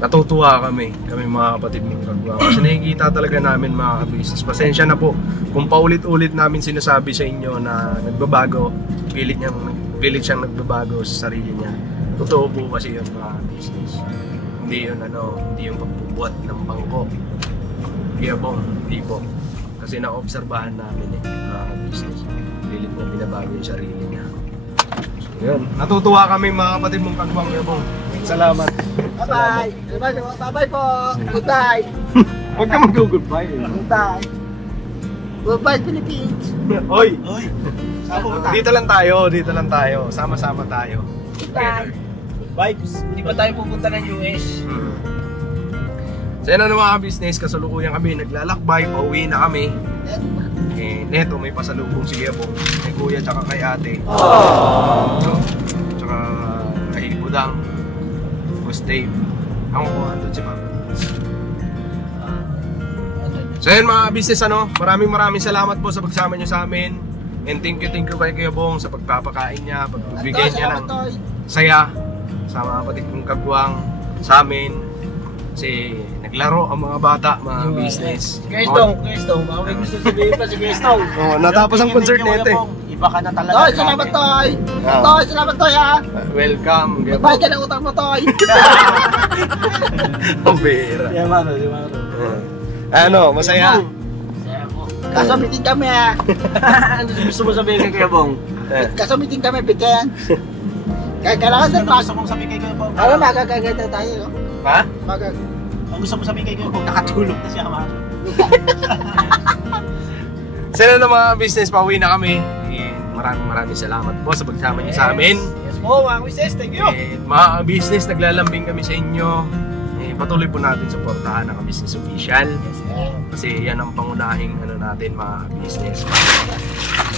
natutuwa kami mga kapatid mong kagwa. Kasi nakikita talaga namin mga business. Pasensya na po kung paulit-ulit namin sinasabi sa inyo na nagbabago, pilit siyang nagbabago sa sarili niya. Totoo po kasi yun mga business. Hindi yung pagbubuhat ng bangko. Kaya Bong, hindi po. Kasi naobserbahan namin mga business. Pilit niya binabago yung sarili niya. Yun. Natutuwa kami mga kapatid mong kagwang, Kuya Bong. Salamat. Bye-bye. Bye-bye po. Goodbye. Huwag ka mag-goodbye. Goodbye. Goodbye, Philippines. Oy! Saan Dito lang tayo. Sama-sama tayo. Goodbye. Vibes. Hindi pa tayo pupunta ng US. So yan na mga business, kasalukuyan kami naglalakbay, pauwi na kami. Neto may pasalubong si Kuya kay Kuya tsaka kay ate. Tsaka kay Budang, Boss Dave. Ako po, andun si Papa. So yan mga business, maraming salamat po sa pagsama nyo sa amin. And thank you kay Kuya Bong sa pagpapakain niya, pagbibigay niya ng saya sa mga kapatid kong kagwang sa amin. Kasi naglaro ang mga bata, mga business. Kuya Stong, baka may gusto sabihin pa si Kuya Stong. Natapos ang concert nito eh. Iba ka na talaga. Toy, salamat Toy. Toy, salamat Toy ha. Welcome. Bayad ka ng utang mo Toy. Ang bira. Di mano. Masaya. Kaso meeting kami ha. Ano gusto mo sabihin kay Kuya Bong? Kaso meeting kami, bigyan. Kailangan din Ano gusto mong sabihin kay Kuya Bong? Alam, magagaganda tayo, no? Ha? Ang gusto mo sabihin kay Kuya Bong, nakatulog na siya mga. Sana na mga business, pauwi na kami. Maraming salamat po sa pagsama niyo sa amin. Yes po, mga business, thank you. Mga business, naglalambing kami sa inyo. Patuloy po natin suportahan ang business official. Kasi yan ang pangunahing natin mga business.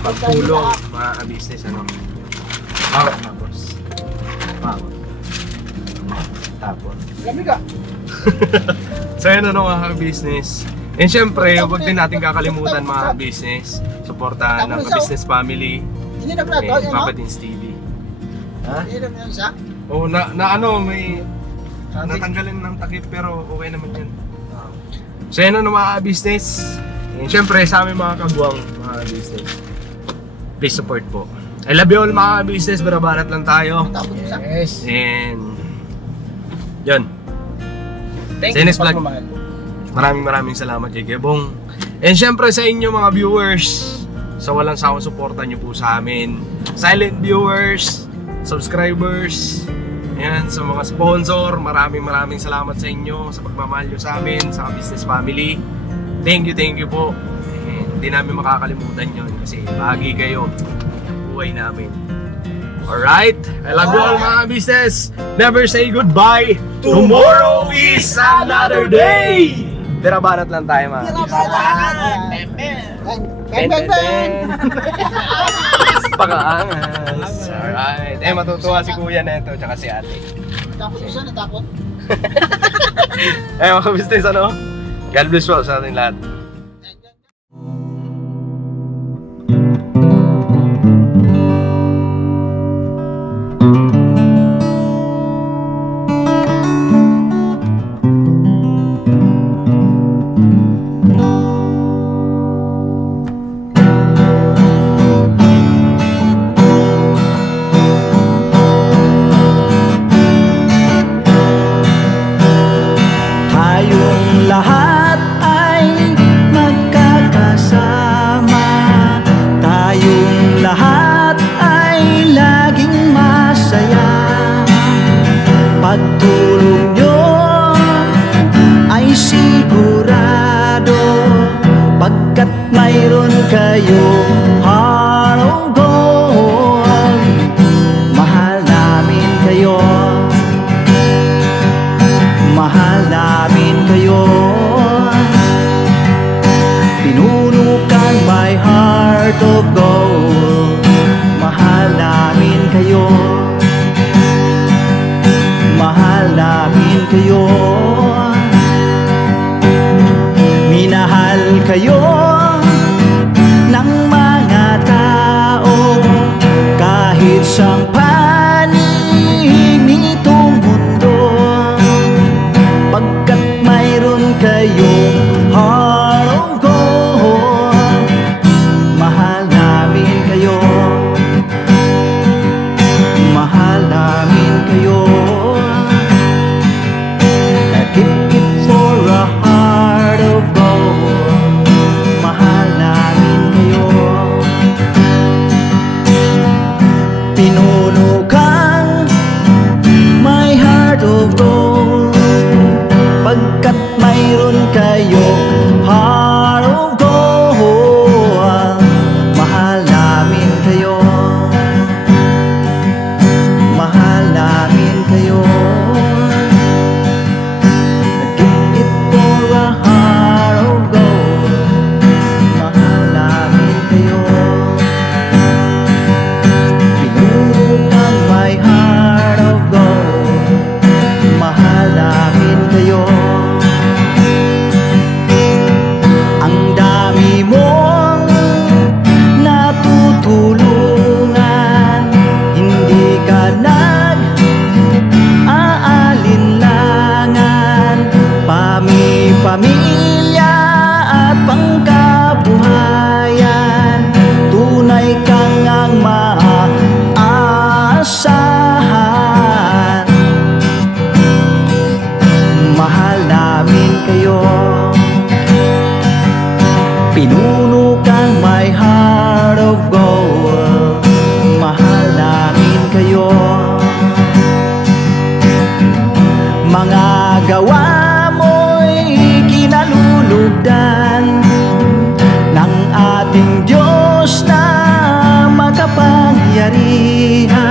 Pagtulong mga business tapos. Lamig ka. So yan mga business. And syempre, huwag din natin kakalimutan mga business. Suportahan ng business family. Ininom na Toy, ano? Papa Dins TV. Ha? Ininom na siya? Oo, may natanggalin ng takip pero okay naman yun. So yan mga business. And syempre sa aming mga kagwang mga business, please support po. I love you all mga business, barabarat lang tayo. Yes. And yun. Thank Sa you next vlog. Maraming salamat kay Gebong. And syempre sa inyo mga viewers, sa walang sawang suporta nyo po sa amin. Silent viewers, subscribers, ayan, sa mga sponsor, maraming salamat sa inyo sa pagmamahal nyo sa amin, sa business family. Thank you po. Hindi namin makakalimutan yun kasi bahagi kayo ng buhay namin. Alright, I love you all mga business. Never say goodbye. Tomorrow is another day. Tirabanat lang tayo mga business. Ben. Pakaangas. Alright. Matutuwa si Kuya neto tsaka si ate. Takot siya, natakot. Mga business God bless po sa ating lahat. tulong nyo ay sigurado, pagkat mayroon kayo heart of gold. Mahal namin kayo, mahal namin kayo. Pinuno kang my heart of gold. Mahal namin kayo, mahal namin kayo. Minahal kayo ng mga tao kahit sang panig nitong mundo, pagkat mayroon kayong heart of gold. Mahal namin kayo, mahal namin kayo. Keep it for a heart of gold. Mahal namin kayo. Pinuno kang my heart of gold, pagkat mayroon kayo heart of gold. Mahal namin kayo, mahal namin kayo. Give it for a heart of gold. Mahal namin kayo. Pinuno kang my heart of gold. Mahal namin kayo. Ang dami mong natutulungan, hindi ka nag-aalinlangan. Pamilya at pangkabuhayan, tunay kang ang maaasahan. Mahal namin kayo, pinuno kang my heart of gold. Mahal namin kayo. Mga gawa mo'y kinalulugdan ng ating Diyos na makapangyarihan.